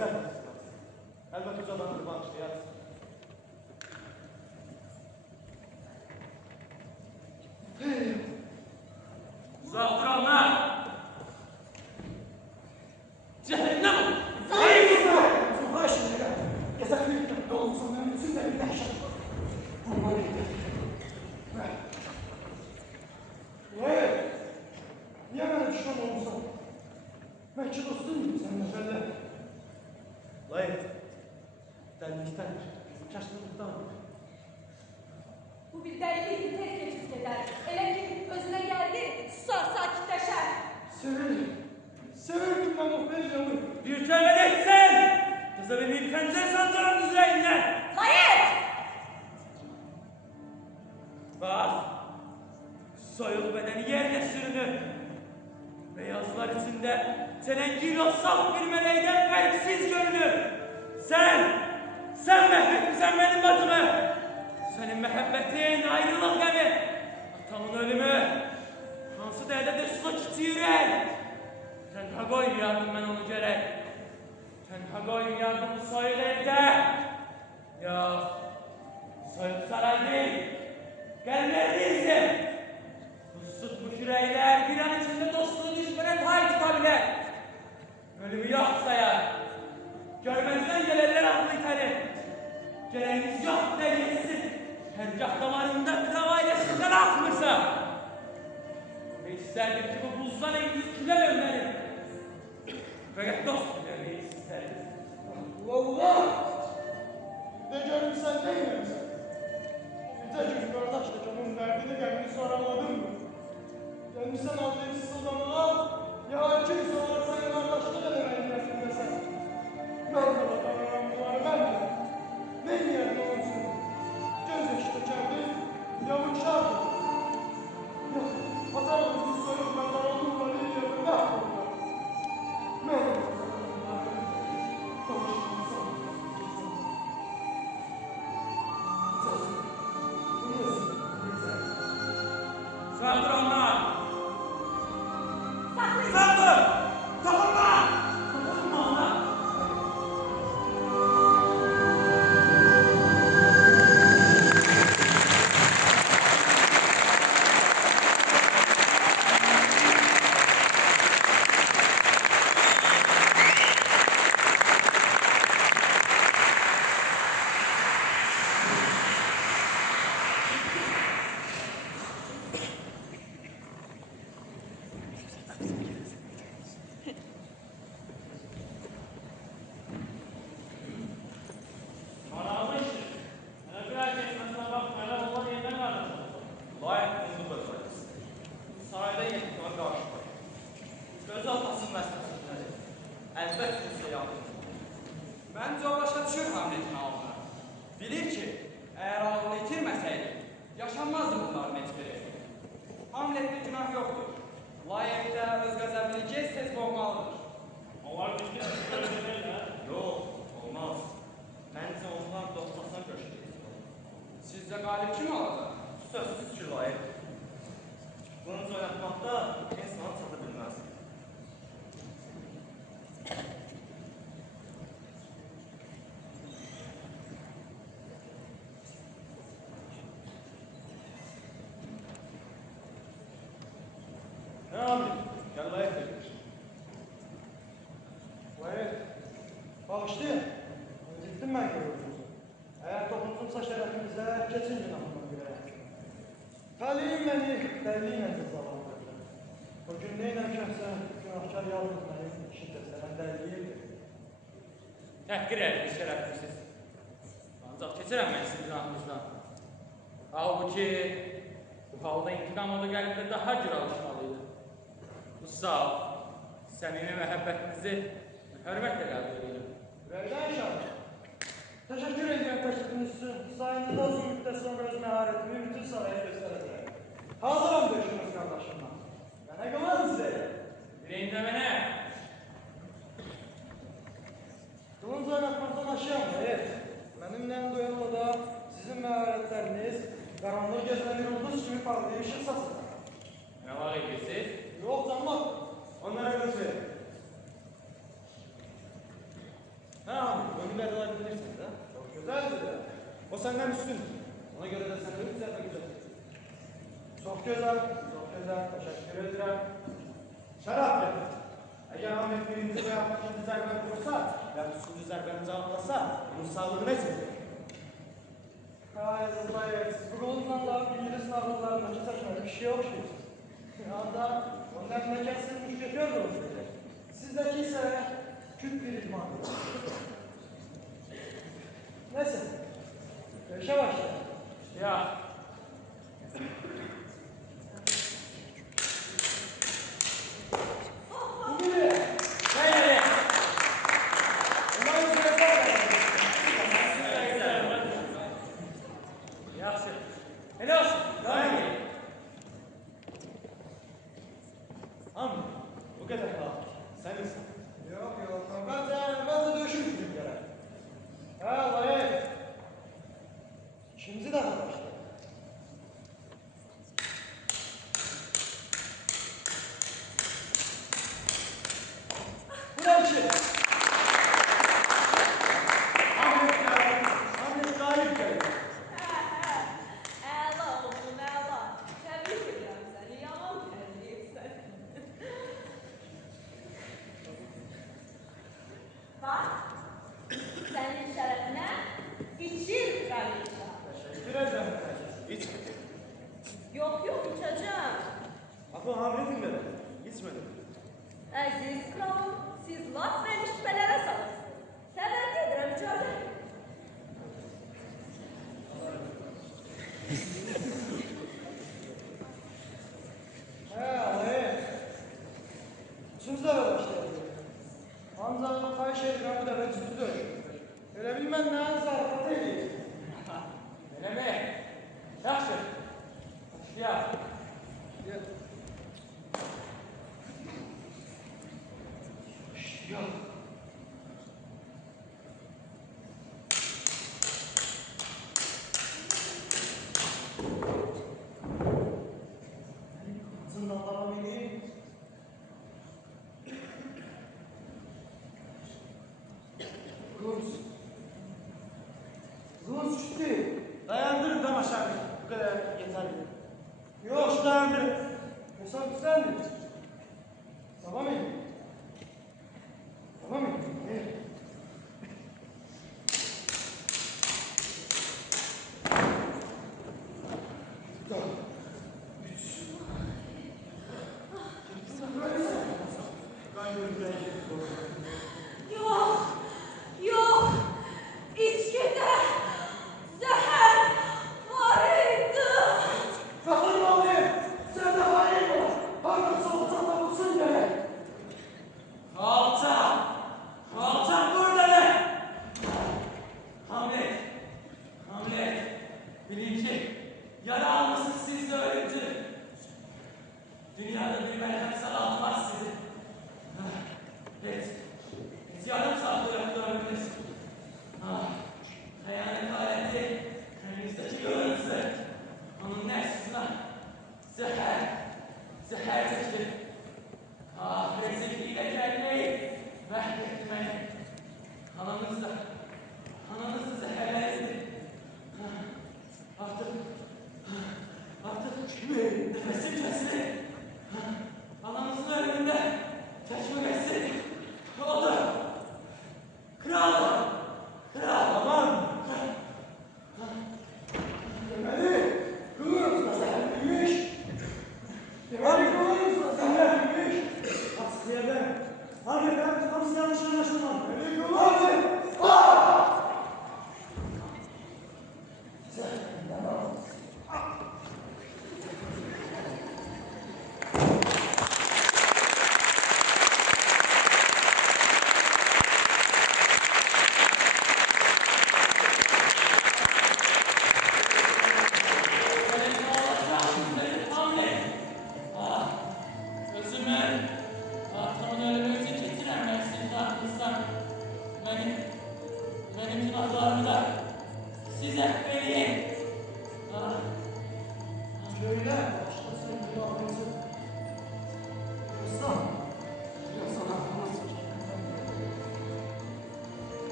qəzəb etsin. Əlbəttə ucadan qurban çıxıyar. Uzaq dur onlar! Cəhənnəm ol! Sonra şimdi gezer bir olmuşsun mümkün de bir dehşet. Aman niye bana düşman olmuşsun? Ben ki dostum muyum seninle şöyle? Layık. Dəllikdəndir. Çaşqınlıqdandır. Bu bir dəliliyi tez keçib gedər. Elə ki, özünə gəldi, susar, sakitləşər. Severdim ben o Feycan'ı. Bir kəlmə etsən! Qıza bir pəncər sancağın üzəyindən! Layık! Bax! Soyuq bədəni yerlə sürünür. Beyazlar içində çələngiyle saf bir mələkdən fərqsiz görünür. Sen məhvetmisən mənim bacımı. Senin məhəbbətin, ayrılıq qəmi, atamın ölümü, hansı dəyədədir su kiçi ürək. Tənha qoymayardım mən onu gərək. Tənha qoymayardım bu soyuq evdə. Yox, soyuq saray deyil, qəlblərdə izdir. Bu tutmuş ürəklər bir an içində dostluğu düşmənə tay tuta bilər. Ölümü yox sayar. Görmezden gelenler aklı iterir. Geleğimiz yok derecesiz. Hercah damarında kravayla sizden akmırsa. Ve isterdim ki bu buzdan evimiz küle dönmelir. Fakat dost dönmeyi isterdim. Allah! Ne canım sen neylemişsin? Bize gün kardeşlik onun derdini kendini soramadın mı? Gelmişsen aldığın sızıldamına, ya kim sorar sen kardeşlik edemeyin yaptın desen. Ben de vatanıma bunları vermedim. Ne niyetli olsun? Göz yaşı dökerdi, yavuşardı. Yok, atarım bir soyup benden olurla bir yerim mahvoldu. Ne olur? Kavuştum sana. Saldır onlar! Saklayın! Saldır! Dokunma! Dokunma ona! Məncə o başa düşür Hamletin ağlını. Bilir ki, eğer ağlını itirməsəydi, yaşanmazdı bunların heç biri. Hamlet'te günah yoktur. Layıkta öz qəzəbini gez-tez boğmalıdır. Onlar bizdə söyləmək ha? Yox, olmaz. Məncə onlar dostlasına köşkəyir. Sizcə qalib kim olacaq? Sözsüz ki, layık. Qılınc oynatmaqda insan çata bilməz. Ne yapayım? Gel layık dedim. Evet. Bağışlayın. Gittim ben görüyorsunuz. Eğer toplumsal şerefimize geçin günahına göre. Talihim beni delliğine cezalandırdı. O gün neyle şahsen günahkar yalnız benim şiddetlerin delliğiydi. Təhqir edin şərəfsiz. Ancaq keçirəm mən sizin günahınızdan. Halbuki bu halda intikam odu qəlbdə daha gür alışmalıydı. Bu saf, səmimi məhəbbətinizi hörmətlə qəbul edirəm. Ürəkdən şahit. Teşekkür ediyorum teşekkürünüz için. Sayenizde uzun müddet sonra öz meharetimi bütün saraya göstereceğim. Hazırım dövüşünüz kardeşimle. Bana güven size. Yüreğimdə mənə Kılınç oynatmaktan aşağım. Evet. Benimle en doyalı da sizin meharetleriniz karanlığı gezen bir ulduz gibi parlayıp ışık saçar. nə var edirsiniz? Yok canım. Onlara göz verin. bir alabilirsiniz ha. Çok güzeldir ya. O senden üstün. Ona göre de sen de güzel ve güzel. Çok güzel, çok güzel. Teşekkür ederim. Şarap ya. Eğer Ahmet birinci veya ikinci zerben vursa ve üçüncü zerben cevaplasa onun sağlığı ne sizin? Hayır, hayır. Siz bu kolundan daha bilgili sınavlarına saçma bir şey yok ki. Ya da o memleketsiz müşrikör de olsun. Sizdeki ise Kürt bir idman. Neyse. İşe başlayalım. Ya. Bu gibi. Hayır. Umarım süreçler Yaxşı. Elə olsun. Dayan edin. Hamdi, bu kadar kal. Sen insan. Yok yok. Ben de dövüşüm istiyorum gerek. Ha hayır. Şimdi daha başlayalım. Bu ne işi? Ahmet galip geldi. Əla oğlum, əla. Təbrik edirəm səni, yaman tərbiyəsən. Bak, senin şerefine içir kraliçe. Teşekkür ederim. İç. Yok yok içeceğim. Afı Hamdi dinledi. İçmedi. Aziz kralım, siz laf beni şüphelere salırsınız. Sebep nedir içeceğim? Hayır. Şimdi daha başlayalım. Ancak Kayseri ben bu defa ciddi dövüşüm. Öyle bilmem ne zarafat edeyim. Elə mi? Yaxşı. Ya. Gel. Yok. Zındanlara bineyim. Rus çıktı. Dayandırın damaşanı. Bu kadar yeterli. Yok. Şu dayandırın. Hesap istendi. Tamam mı? Tamam mı? Evet. Yok, yok. İçkide zehir var idi. Bakın abi, sen de hayır mı? Haklısın.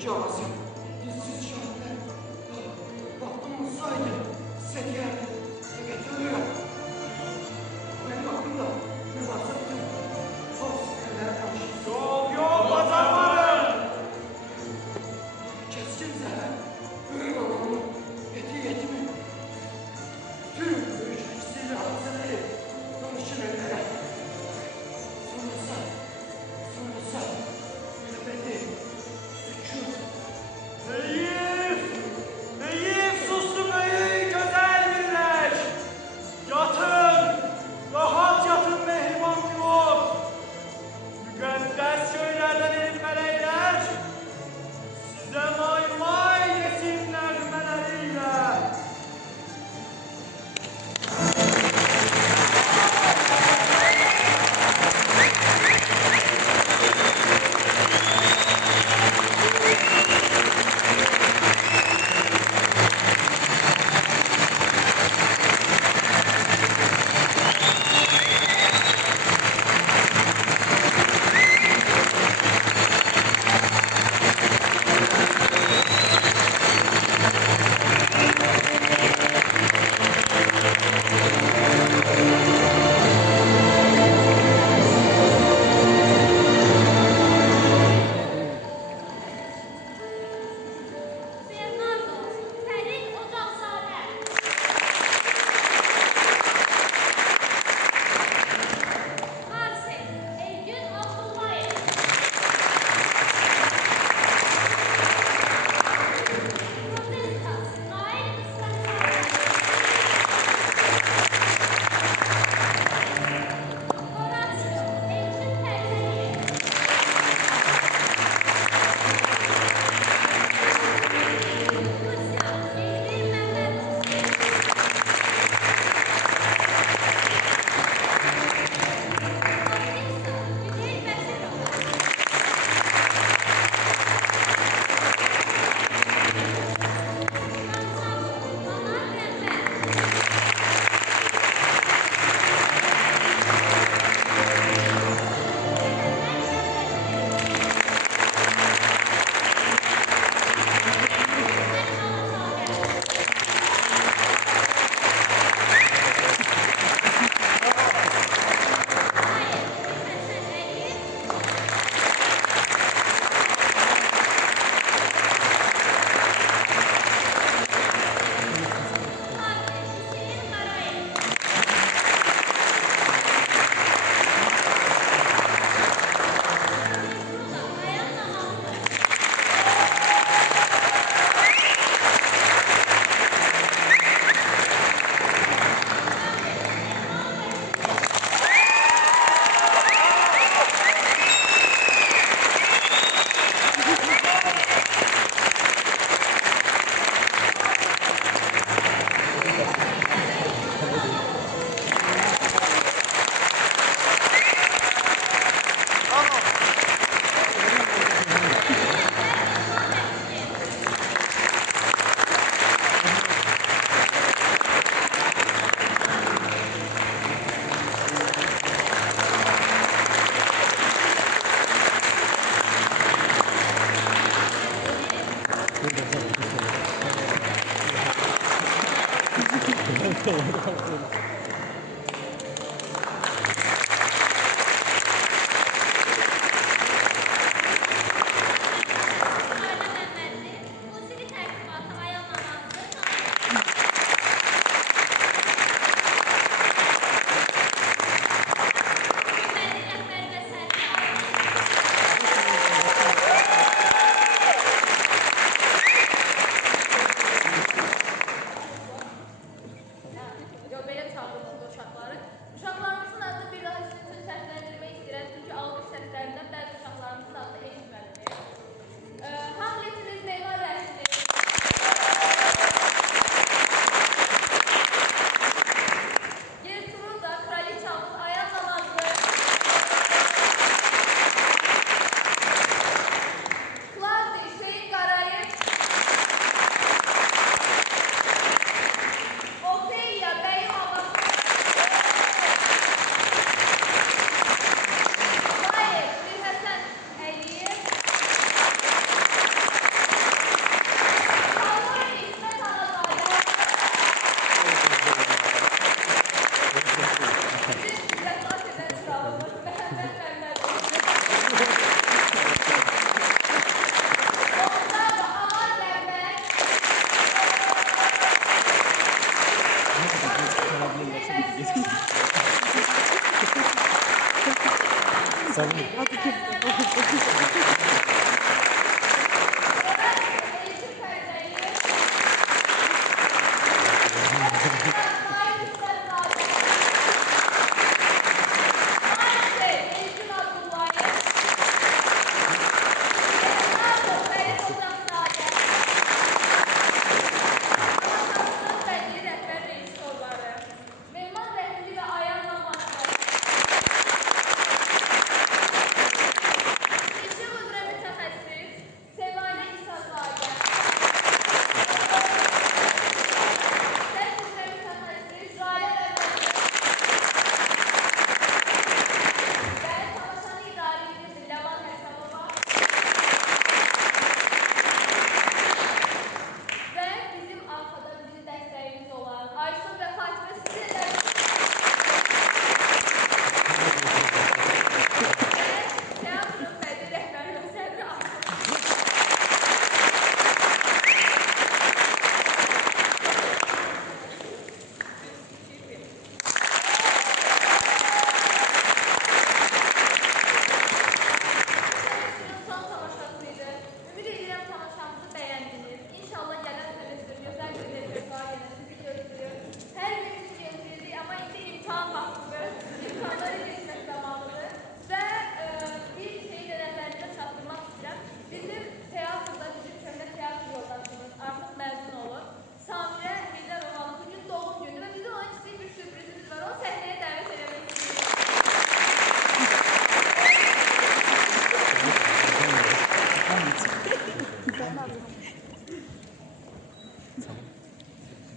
ki ağzım, dilsiz şahitler. Baktım olsaydı, sediyerdi. Evet ölürüm. Benim aklımda bir bahsettim. Hapsi eller karşı. Yok bacanlarım. Keskin zehir, büyük babamın eti yetimi. Tüm büyük hissiyle hadseleri danışın ellere. Sonrası, ebedi, sükût. Deyip sustum ey güzel birleş. Yatın, rahat yatın mehriban yok. Müqəddəs köylərdən elin mələklər, sizə may yesinlər mələriyle. Bernardo, Ferit Ocaqzadə. Marsi, Eygün Abdullayev. Protestas, Nail İslamzadə. Horatio, Elçin Tərzəliyev. Rusya, Eylül Məhmədov. Aktisto, Günel Bəşirov. Gonçalo, Anar Qəmbər. Musiqi təqdimatı ayılmaması Gülməli rəhbər və sərgi Ya belə çağırır.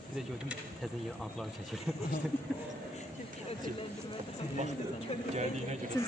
Bir de gördüm təzə yer adlar çəkir. Geldiğine göre